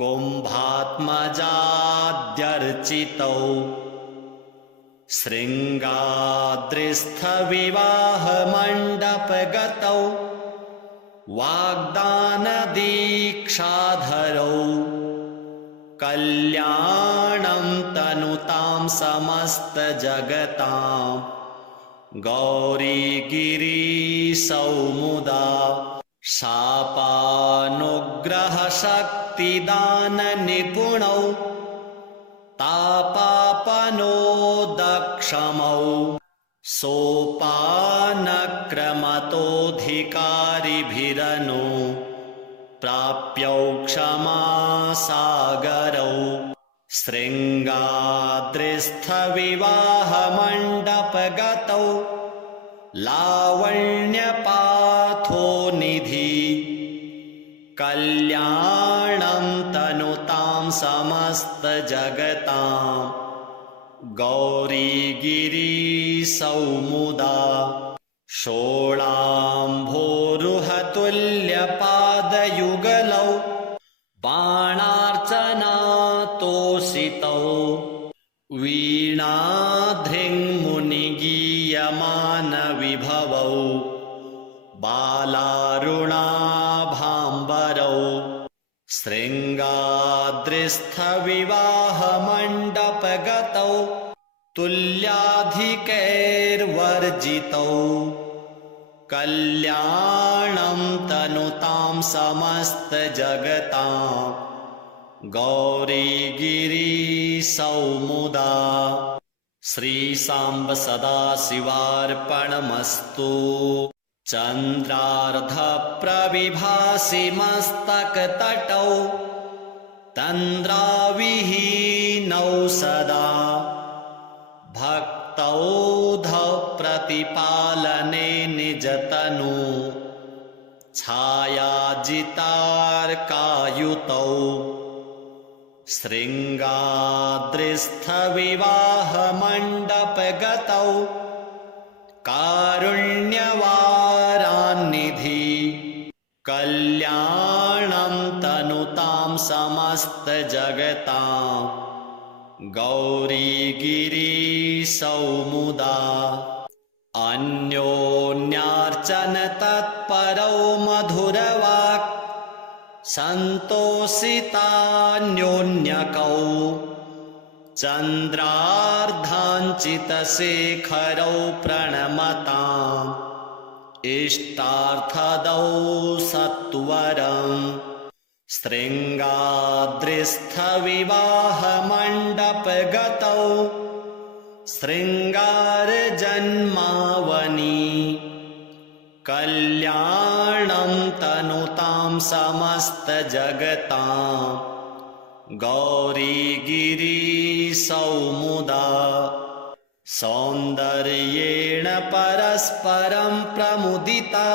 कुम्भात्मजाद्यर्चितौ शृङ्गाद्रिस्थविवाहमण्डपगतौ वाग्दानदीक्षाधरौ कल्याणं तनुतां समस्तजगतां गौरीगिरीशौ मुदा शापानुग्रहशक्तिदाननिपुणौ तापापनोदक्षमौ सोपानक्रमतोऽधिकारिभिरनु प्राप्यौ क्षमासागरौ शृङ्गाद्रिस्थविवाहमण्डपगतौ लावण्यपाथोनिधि कल्याणं तनुतां समस्तजगतां गौरीगिरीशौ मुदा षोडाम्भोरुहतुल्यपादयुगलौ बाणार्चनातोषितौ वीणाधृङ्मुनिगीयमानविभवौ बालारुणाभाम्बरौ शृङ्गाद्रिस्थविवाहमण्डपगतौ तुल्याधिकैर्वर्जितौ कल्याणं तनुतां समस्तजगतां गौरीगिरीशौ मुदा। श्रीसाम्ब सदाशिवार्पणमस्तु। चन्द्रार्धप्रविभासि मस्तकतटौ तन्द्राविहीनौ सदा भक्तौ प्रतिपालने निजतनु छायाजितार्कायुतौ शृङ्गाद्रिस्थविवाहमण्डपगतौ कारुण्यवारान्निधि कल्याणं तनुतां समस्तजगतां गौरीगिरीशौ मुदा। अन्योन्यार्चन तत्परौ मधुरवाक् सन्तोषितान्योन्यकौ चन्द्रार्धाञ्चितशेखरौ प्रणमताम् इष्टार्थदौ सत्वरम् शृङ्गाद्रिस्थविवाहमण्डपगतौ शृङ्गारजन्मावनि कल्याणं तनुतां समस्तजगतां गौरीगिरीशौ मुदा। सौन्दर्येण परस्परं प्रमुदिता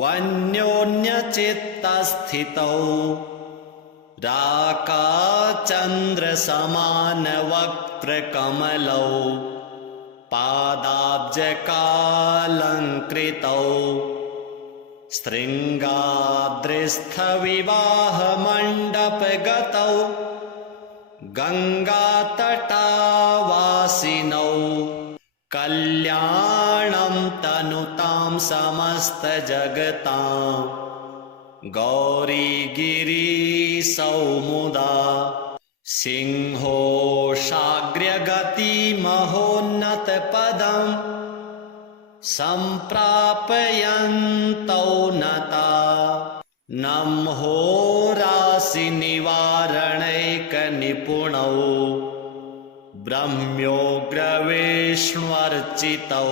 वन्योन्यचित्तस्थितौ राकाचन्द्रसमानवक्त्रकमलौ पादाब्जकालङ्कृतौ शृङ्गाद्रिस्थविवाहमण्डपगतौ गङ्गातटावासिनौ कल्याणं तनुतां समस्तजगतां गौरीगिरीशौ मुदा। सिंहोषाग्र्यगतिमहोन्नतपदं सम्प्रापयन्तौ नता नम्होराशिनिवारणैकनिपुणौ ब्रह्म्योग्रविष्ण्वर्चितौ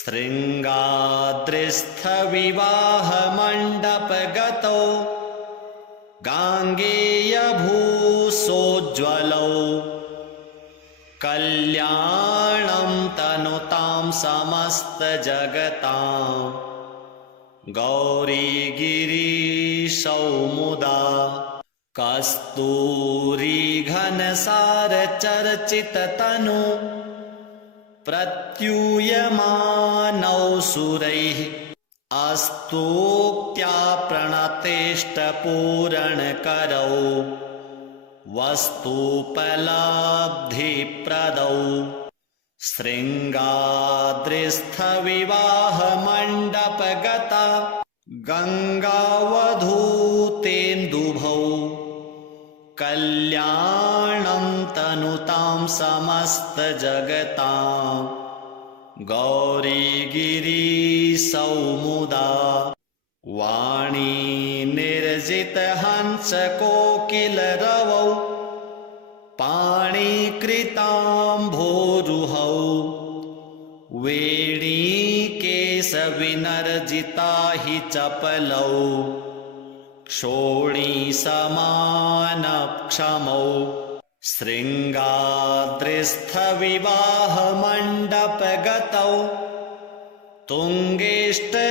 शृङ्गाद्रिस्थविवाहमण्डपगतौ गाङ्गेयभूसोज्ज्वलौ कल्याणं तनुतां समस्तजगतां गौरीगिरीशौ मुदा। कस्तूरीघनसारचर्चिततनु प्रत्यूयमानौ सुरैः अस्तूक्त्या प्रणतेष्टपूरणकरौ वस्तुपलब्धिप्रदौ शृङ्गाद्रिस्थविवाहमण्डपगता गङ्गावधूतेन्दुभौ कल्याणं तनुतां समस्तजगतां गौरीगिरीशौ मुदा। वाणी निर्जितहंसकोकिलरवौ पाणिकृताम्भोरुहौ वेणीकेशविनर्जिता हि चपलौ क्षोणीसमानक्षमौ शृङ्गाद्रिस्थविवाहमण्डपगतौ तुङ्गेष्टजालप्रदौ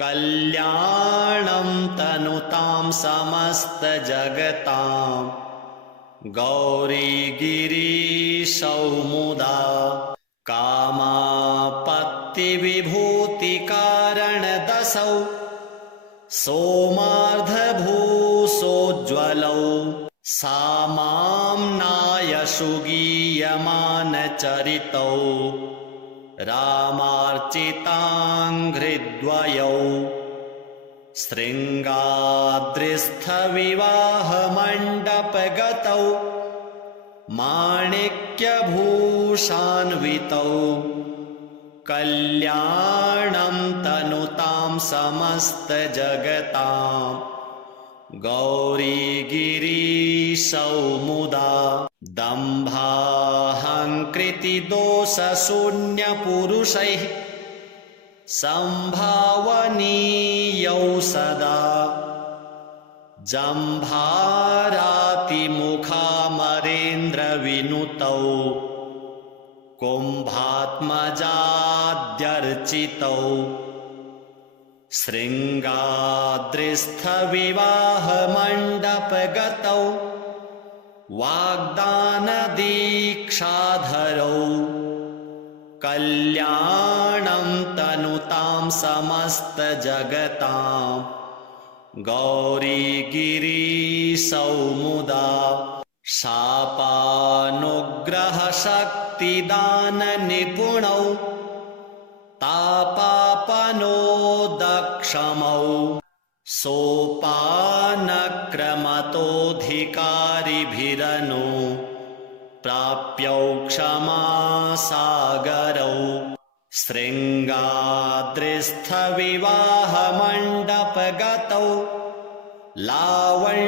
कल्याणं तनुतां समस्तजगतां गौरीगिरीशौ मुदा। कामापत्तिविभूतिकारणदशौ सोमार्धभूसोज्ज्वलौ सामाम्नायसुगीयमानचरितौ रामार्चिताङ्घ्रिद्वयौ शृङ्गाद्रिस्थविवाहमण्डपगतौ माणिक्यभूषान्वितौ कल्याणं तनुतां समस्तजगतां गौरीगिरीशौ मुदा दम्भाहङ्कृतिदोषशून्यपुरुषैः सम्भावनीयौ सदा जम्भारातिमुखामरेन्द्रविनुतौ कुम्भात्मजाद्यर्चितौ शृङ्गाद्रिस्थविवाहमण्डपगतौ वाग्दानदीक्षाधरौ कल्याणं तनुतां समस्तजगतां गौरीगिरीशौ मुदा शापानुग्रहशक्तिदाननिपुणौ तापापनोदक्षमौ सोपानक्रमतोऽधिकारिभिरनु प्राप्यौ क्षमासागरौ शृङ्गाद्रिस्थविवाहमण्डपगतौ लावण्यपाथोनिधि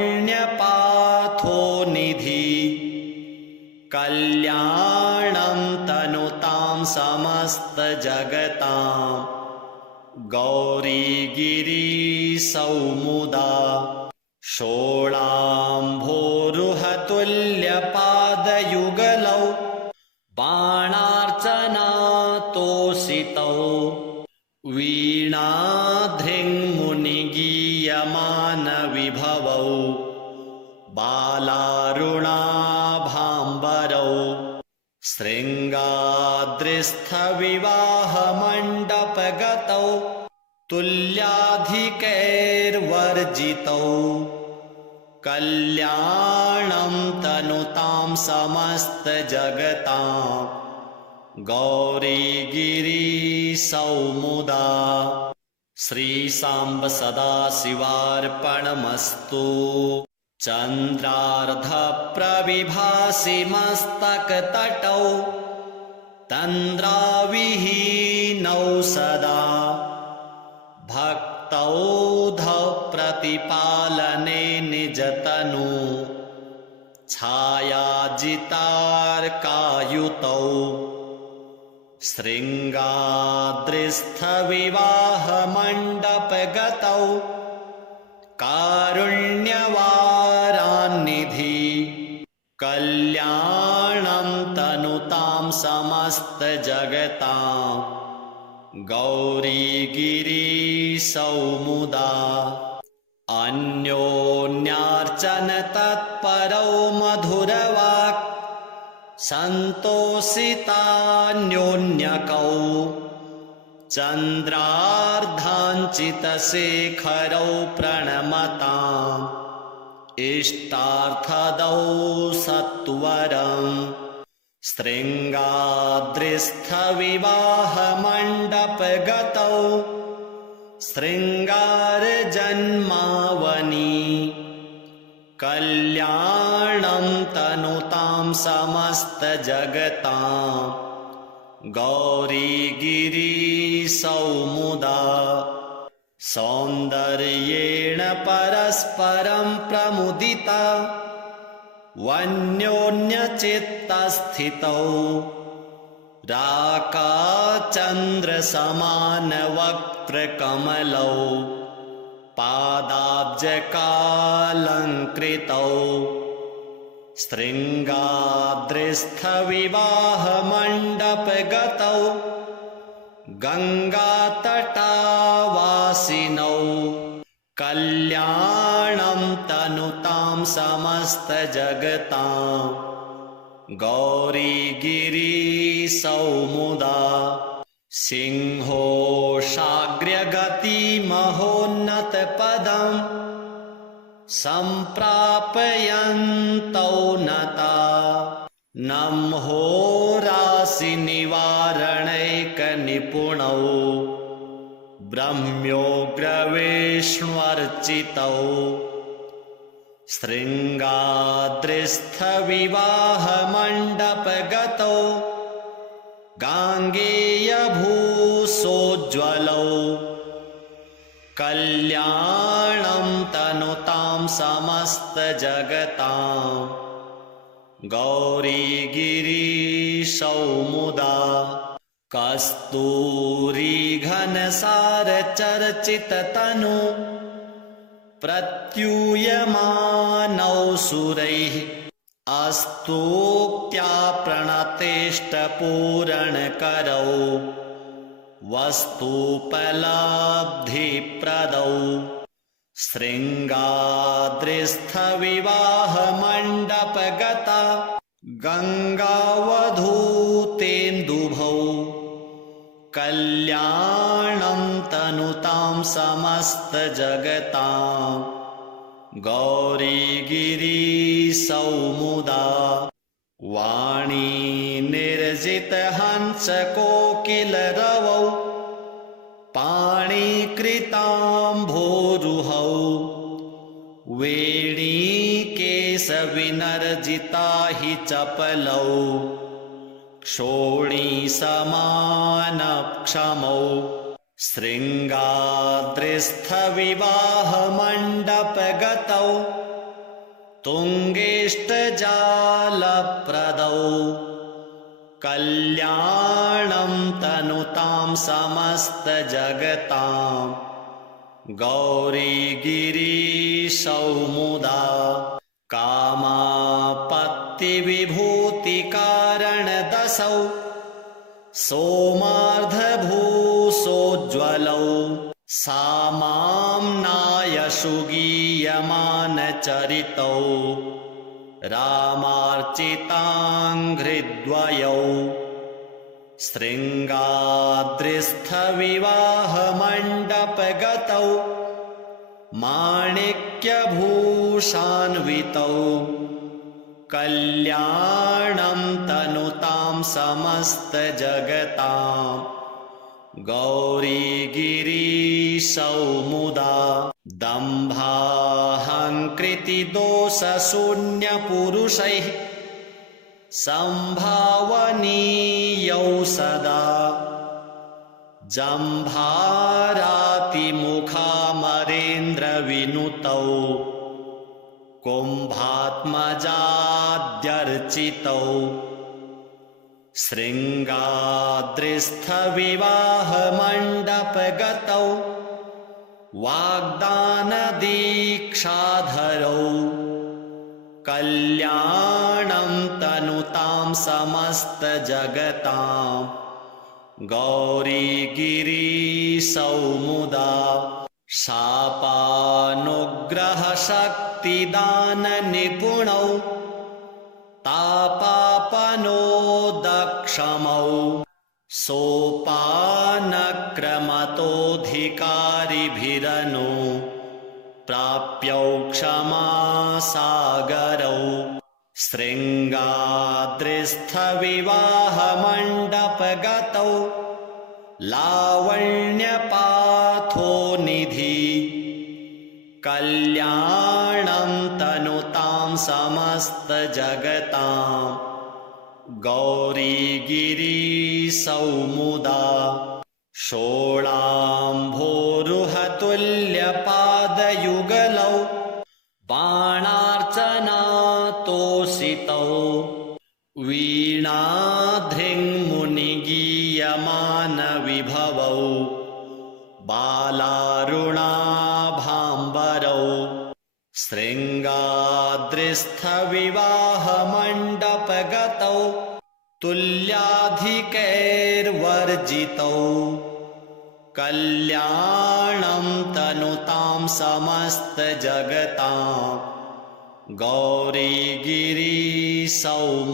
कल्याणं तनुतां समस्तजगतां गौरीगिरीशौ मुदा षोडाम्भोरुहतुल्यपादयुगलौ बाणार्चनातोषितौ वीणाधृङ्मुनिगीयमानविभवौ बालारुणाभाम्बरौ शृङ्गाद्रिस्थविवाहमण्डपगतौ तुल्याधिकैर्वर्जितौ कल्याणं तनुतां समस्तजगतां गौरीगिरीशौ मुदा श्रीसाम्ब सदाशिवार्पणमस्तु। चन्द्रार्धप्रविभासि मस्तकतटौ तन्द्राविहीनौ सदा भक्तौधौ प्रतिपालने निजतनु छायाजितार्कायुतौ शृङ्गाद्रिस्थविवाहमण्डपगतौ कारुण्यवारान्निधि कल्याणं तनुतां समस्तजगतां गौरीगिरीशौ मुदा अन्योन्यार्चनतत्परौ मधुरवाक् सन्तोषितान्योन्यकौ चन्द्रार्धाञ्चितशेखरौ प्रणमताम् इष्टार्थदौ सत्वरम् शृङ्गाद्रिस्थविवाहमण्डपगतौ शृङ्गारजन्मावनि कल्याणं तनुतां समस्तजगतां गौरीगिरीशौ मुदा सौन्दर्येण परस्परं प्रमुदिता वन्योन्यचित्तस्थितौ राकाचन्द्रसमानवक्त्रकमलौ पादाब्जकालङ्कृतौ शृङ्गाद्रिस्थविवाहमण्डपगतौ गङ्गातटावासिनौ कल्याणं तनुतां समस्तजगतां गौरीगिरीशौ मुदा सिंहोषाग्र्यगतिमहोन्नतपदम् सम्प्रापयन्तौ नता नम्होराशिनिवारणैकदाता निपुणौ ब्रह्म्योग्रविष्ण्वर्चितौ शृङ्गाद्रिस्थविवाहमण्डपगतौ गाङ्गेयभूसोज्ज्वलौ कल्याणं तनुतां समस्तजगतां गौरीगिरीशौ मुदा कस्तूरिघनसारचर्चिततनु प्रत्यूयमानौ सुरैः अस्तूक्त्या प्रणतेष्टपूरणकरौ वस्तुपलब्धिप्रदौ शृङ्गाद्रिस्थविवाहमण्डपगता गङ्गावधूतेन्दुभौ कल्याणं तनुतां समस्तजगतां गौरीगिरीशौ मुदा वाणी निर्जितहंसकोकिलरवौ पाणिकृताम्भोरुहौ वेणीकेशविनर्जिता हि चपलौ क्षोणीसमानक्षमौ शृङ्गाद्रिस्थविवाहमण्डपगतौ तुङ्गेष्टजालप्रदौ कल्याणं तनुतां समस्तजगतां गौरीगिरीशौ मुदा कामापत्तिविभूतिकारणदशौ सोमार्धभूसोज्ज्वलौ सामाम्नायशु गीयमानचरितौ रामार्चिताङ्घ्रिद्वयौ शृङ्गाद्रिस्थविवाहमण्डपगतौ माणिक्यभूषान्वितौ कल्याणं तनुतां समस्तजगतां गौरीगिरीशौ मुदा दम्भाहङ्कृतिदोषशून्यपुरुषैः सम्भावनीयौ सदा जम्भारातिमुखामरेन्द्रविनुतौ कुम्भात्मजाद्यर्चितौ शृङ्गाद्रिस्थविवाहमण्डपगतौ वाग्दानदीक्षाधरौ कल्याणं तनुतां समस्तजगतां गौरीगिरीशौ मुदा शापानुग्रहशक्तिदाननिपुणौ तापापनोदक्षमौ सोपानक्रमतोऽधिकारिभिरनु प्राप्यौ क्षमासागरौ शृङ्गाद्रिस्थविवाहमण्डपगतौ लावण्यपाथोनिधि कल्याणं तनुतां समस्तजगतां गौरीगिरीशौ मुदा षोडाम्भोरुहतुल्यपादयुगलौ बाणार्चनातोषितौ वीणाधृङ्मुनिगीयमानविभवौ बालारुणाभाम्बरौ शृङ्गाद्रिस्थविवाहमण्डपगतौ तुल्याधिकैर्वर्जितौ कल्याणं तनुतां समस्तजगतां गौरीगिरीशौ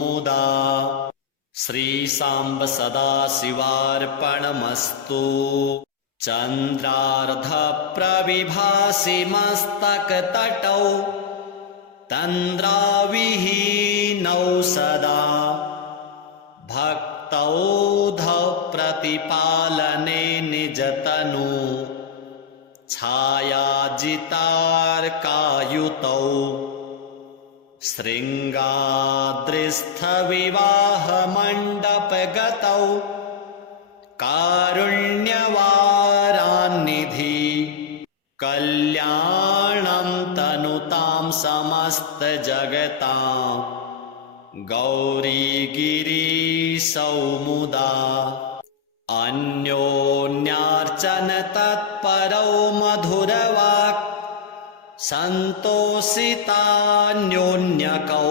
मुदा श्रीसाम्ब सदाशिवार्पणमस्तु चन्द्रार्धप्रविभासि मस्तकतटौ तन्द्राविहीनौ सदा भक्त तौधौ प्रतिपालने निजतनु छायाजितार्कायुतौ शृङ्गाद्रिस्थविवाहमण्डपगतौ कारुण्यवारान्निधि कल्याणं तनुतां समस्तजगतां गौरीगिरीशौ मुदा अन्योन्यार्चनतत्परौ मधुरवाक् सन्तोषितान्योन्यकौ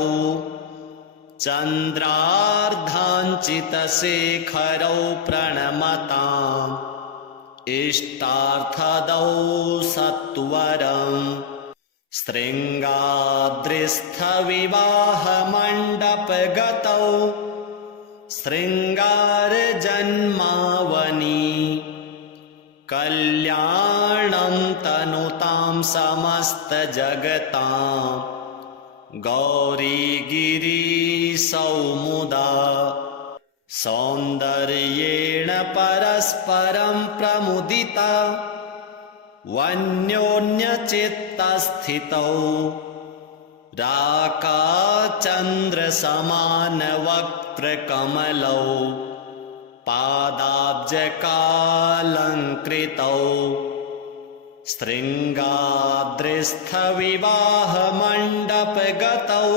चन्द्रार्धाञ्चितशेखरौ प्रणमताम् इष्टार्थदौ सत्वरम् शृङ्गाद्रिस्थविवाहमण्डपगतौ शृङ्गारजन्मावनि कल्याणं तनुतां समस्तजगतां गौरीगिरीशौ मुदा सौन्दर्येण परस्परं प्रमुदिता वन्योन्यचित्तस्थितौ राकाचन्द्रसमानवक्त्रकमलौ पादाब्जकालङ्कृतौ शृङ्गाद्रिस्थविवाहमण्डपगतौ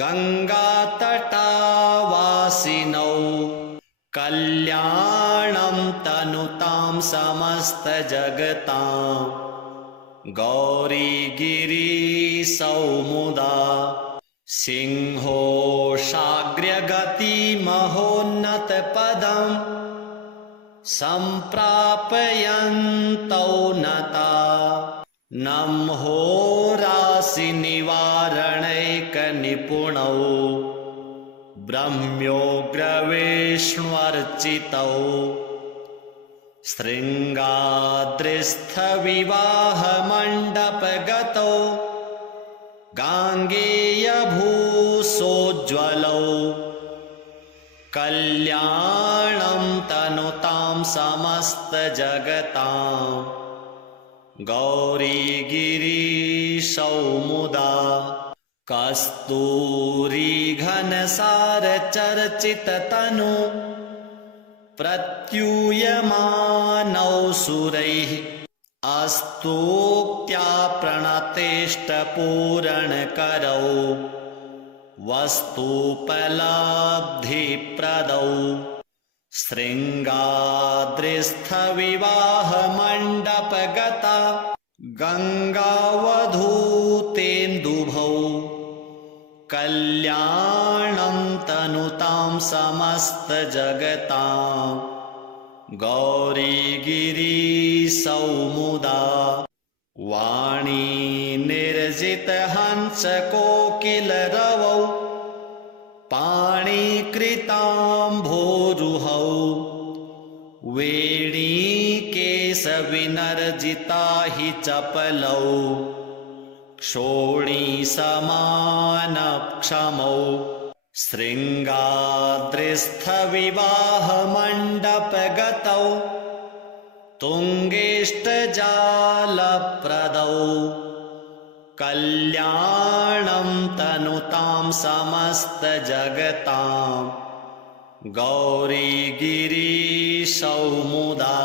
गङ्गातटावासिनौ कल्याणं तनुतां समस्तजगतां गौरीगिरीशौ मुदा सिंहोषाग्र्यगतिमहोन्नतपदं सम्प्रापयन्तौ नता नम्होराशिनिवारणैकनिपुणौ ब्रह्म्योग्रविष्ण्वर्चितौ शृङ्गाद्रिस्थविवाहमण्डपगतौ गाङ्गेयभूसोज्ज्वलौ कल्याणं तनुतां समस्तजगतां गौरीगिरीशौ मुदा कस्तूरीघनसारचर्चिततनु प्रत्यूयमानौ सुरैः अस्तूक्त्या प्रणतेष्टपूरणकरौ वस्तुपलब्धिप्रदौ शृङ्गाद्रिस्थविवाहमण्डपगता गङ्गावधूतेन्दुभौ कल्याणं तनुतां समस्तजगतां गौरीगिरीशौ मुदा वाणी निर्जितहंसकोकिलरवौ पाणिकृताम्भोरुहौ वेणीकेशविनर्जिता हि चपलौ क्षोणीसमानक्षमौ शृङ्गाद्रिस्थविवाहमण्डपगतौ तुङ्गेष्टजालप्रदौ कल्याणं तनुतां समस्तजगतां गौरीगिरीशौ मुदा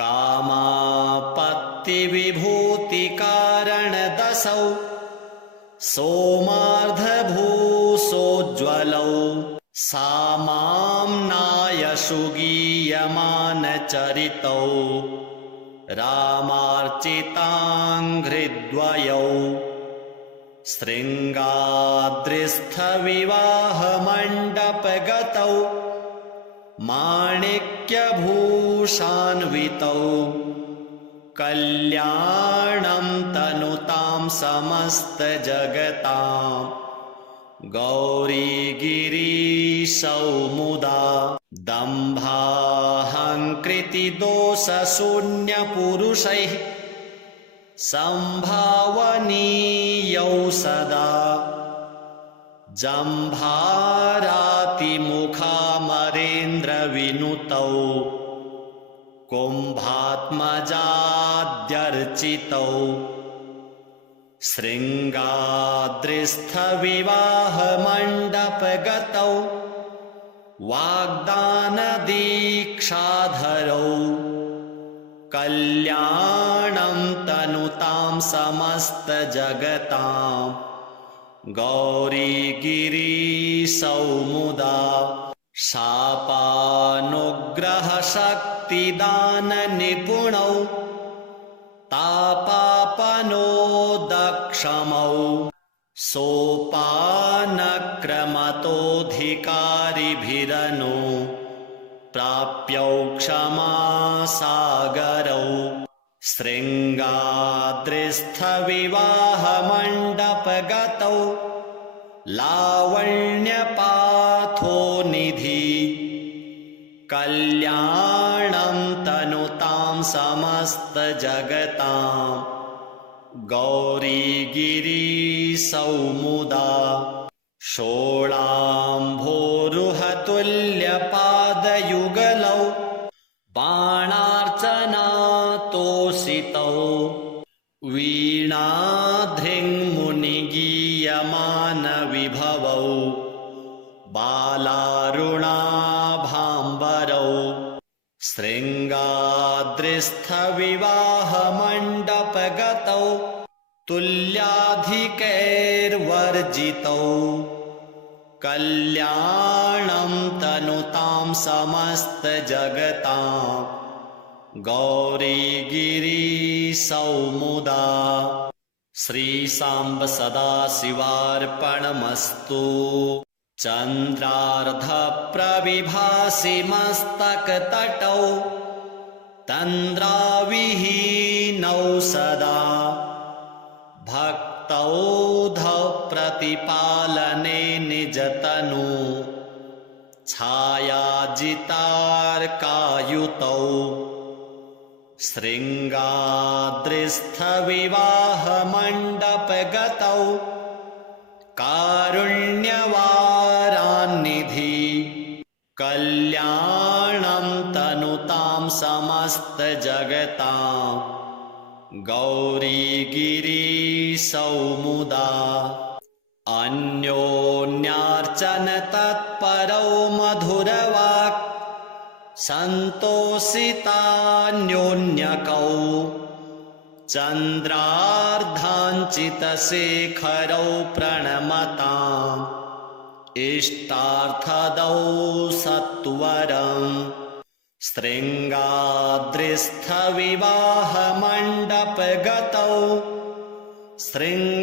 कामापत्तिविभूतिकारणदशौ सोमार्धभूसोज्ज्वलौ सामाम्नायसुगीयमानचरितौ रामार्चिताङ्घ्रिद्वयौ शृङ्गाद्रिस्थविवाहमण्डपगतौ माणिक्यभूषान्वितौ कल्याणं तनुतां समस्तजगतां गौरीगिरीशौ मुदा दम्भाहङ्कृतिदोषशून्यपुरुषैः सम्भावनीयौ सदा जम्भारातिमुखामरेन्द्रविनुतौ कुम्भात्मजाद्यर्चितौ शृङ्गाद्रिस्थविवाहमण्डपगतौ वाग्दानदीक्षाधरौ कल्याणं तनुतां समस्तजगतां गौरीगिरीशौ मुदा शापानुग्रहशक्तिदाननिपुणौ तापापनोदक्षमौ सोपानक्रमतोऽधिकारिभिरनु प्राप्यौ क्षमासागरौ शृङ्गाद्रिस्थविवाहमण्डपगतौ लावण्यपाथोनिधि कल्याणं तनुतां समस्तजगतां गौरीगिरीशौ मुदा षोडाम्भोरुहतुल्यपादयुगलौ बाणार्चनातोषितौ वीणाधृङ्मुनिगीयमानविभवौ बालारुणाभाम्बरौ शृङ्गाद्रिस्थविवाहमण्डपगतौ तुल्याधिकैर्वर्जितौ कल्याणं तनुतां समस्तजगतां गौरीगिरीशौ मुदा श्रीसाम्ब सदाशिवार्पणमस्तु चन्द्रार्धप्रविभासि मस्तकतटौ तन्द्राविहीनौ सदा भक्तौधौ प्रतिपालने निजतनु छायाजितार्कायुतौ शृङ्गाद्रिस्थविवाहमण्डपगतौ कारुण्यवारान्निधि कल्याणं तनुतां समस्तजगतां गौरीगिरीशौ मुदा अन्योन्यार्चनतत्परौ मधुरवाक् सन्तोषितान्योन्यकौ चन्द्रार्धाञ्चितशेखरौ प्रणमताम् इष्टार्थदौ सत्वरम् शृङ्गाद्रिस्थविवाहमण्डपगतौ शृङ्गारजन्मावनि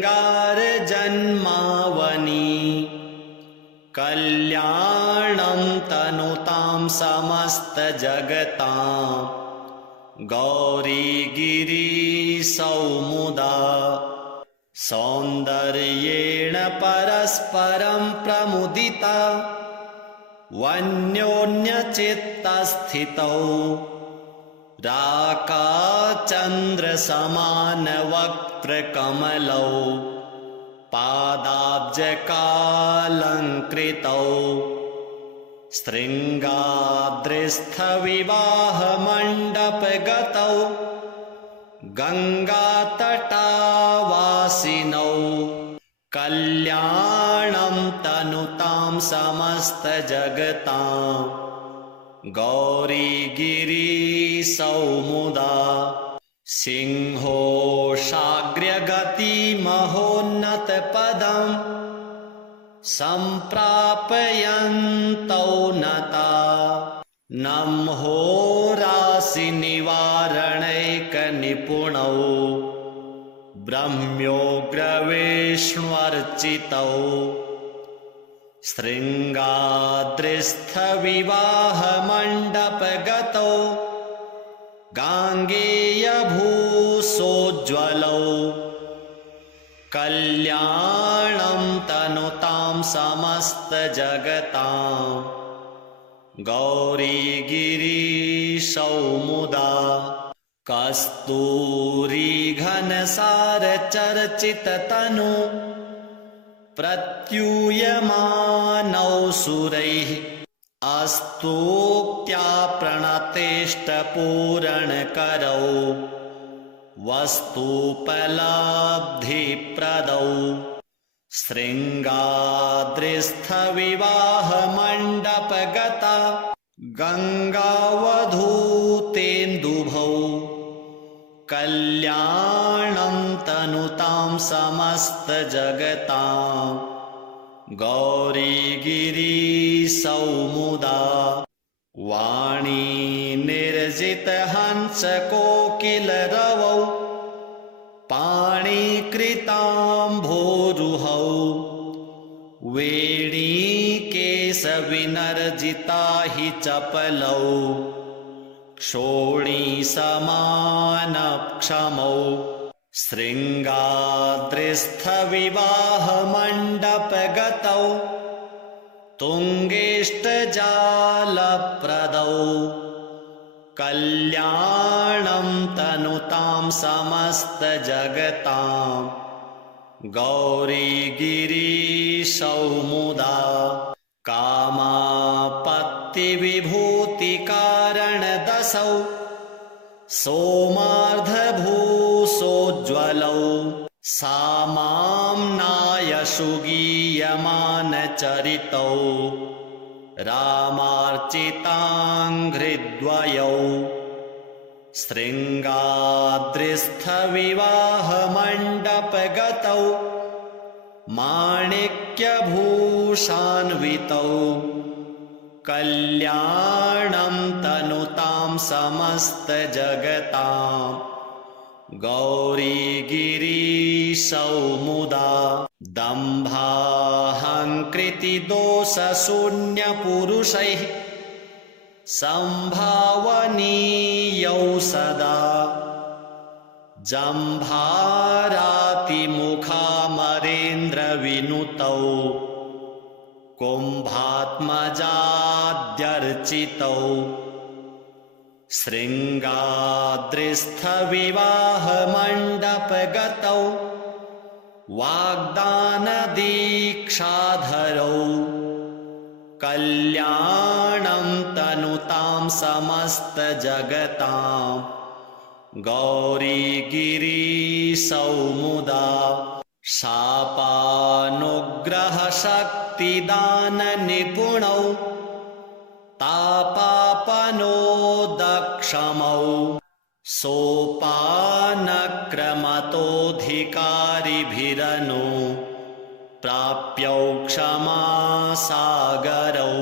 कल्याणं तनुतां समस्तजगतां गौरीगिरीशौ मुदा सौन्दर्येण परस्परं प्रमुदिता वन्योन्यचित्तस्थितौ राकाचन्द्रसमानवक्त्रकमलौ पादाब्जकालङ्कृतौ शृङ्गाद्रिस्थविवाहमण्डपगतौ गङ्गातटावासिनौ कल्याणं तनुतां समस्तजगतां गौरीगिरीशौ मुदा सिंहोषाग्र्यगतिमहोन्नतपदं सम्प्रापयन्तौ नता नम्होराशिनिवारणैकनिपुणौ ब्रह्म्योग्रविष्ण्वर्चितौ शृङ्गाद्रिस्थविवाहमण्डपगतौ गाङ्गेयभूसोज्ज्वलौ कल्याणं तनुतां समस्तजगतां गौरीगिरीशौ मुदा कस्तूरीघनसारचर्चिततनु प्रत्यूयमानौ सुरैः अस्तूक्त्या प्रणतेष्टपूरणकरौ वस्तूपलब्धिप्रदौ शृङ्गाद्रिस्थविवाहमण्डपगता गङ्गावधूतेन्दुभौ कल्याणं तनुतां समस्तजगतां गौरीगिरीसौमुदा वाणी निर्जितहंसकोकिलरवौ पाणिकृताम्भोरुहौ वेणीकेशविनर्जिता हि चपलौ क्षोणीसमानक्षमौ शृङ्गाद्रिस्थविवाहमण्डपगतौ तुङ्गेष्टजालप्रदौ कल्याणं तनुतां समस्तजगतां गौरीगिरीसौमुदा कामापत्तिविभूतिकारणदशौ सोमार्धभूसोज्ज्वलौ सामाम्नायशु गीयमानचरितौ रामार्चिताङ्घ्रिद्वयौ शृङ्गाद्रिस्थविवाहमण्डपगतौ माणिक्यभूषान्वितौ कल्याणं तनुतां समस्तजगतां गौरीगिरीसौमुदा दम्भाहङ्कृतिदोषशून्यपुरुषैः सम्भावनीयौ सदा जम्भारातिमुखामरेन्द्रविनुतौ कुम्भात्मजाद्यर्चितौ शृङ्गाद्रिस्थविवाहमण्डपगतौ वाग्दानदीक्षाधरौ कल्याणं तनुतां समस्तजगतां गौरीगिरीसौमुदा शापानुग्रहशक्तिदाननिपुणौ तापापनोदक्षमौ सोपानक्रमतोऽधिकारिभिरनु प्राप्यौ क्षमासागरौ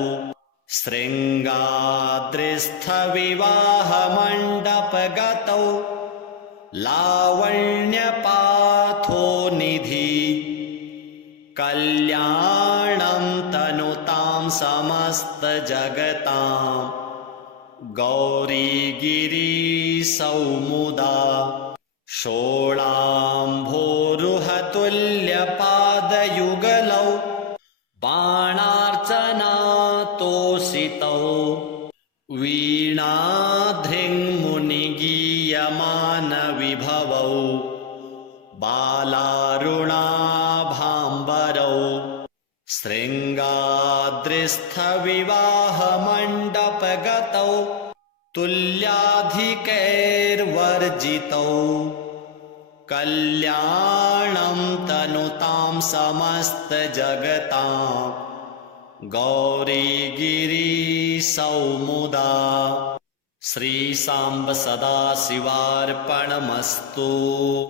शृङ्गाद्रिस्थविवाहमण्डपगतौ लावण्यपाथोनिधि कल्याणं तनुतां समस्तजगतां गौरीगिरीसौमुदा षोडाम्भोरुहतुल्यपादयुगलौ बाणार्चनातोषितौ वीणाधृङ्मुनिगीयमानविभवौ बालारुणाभाम्बरौ शृङ्गाद्रिस्थविवाहमण्डपगतौ तुल्याधिकैर्वर्जितौ कल्याणं तनुतां समस्तजगतां गौरीगिरीसौमुदा श्रीसाम्ब सदाशिवार्पणमस्तु।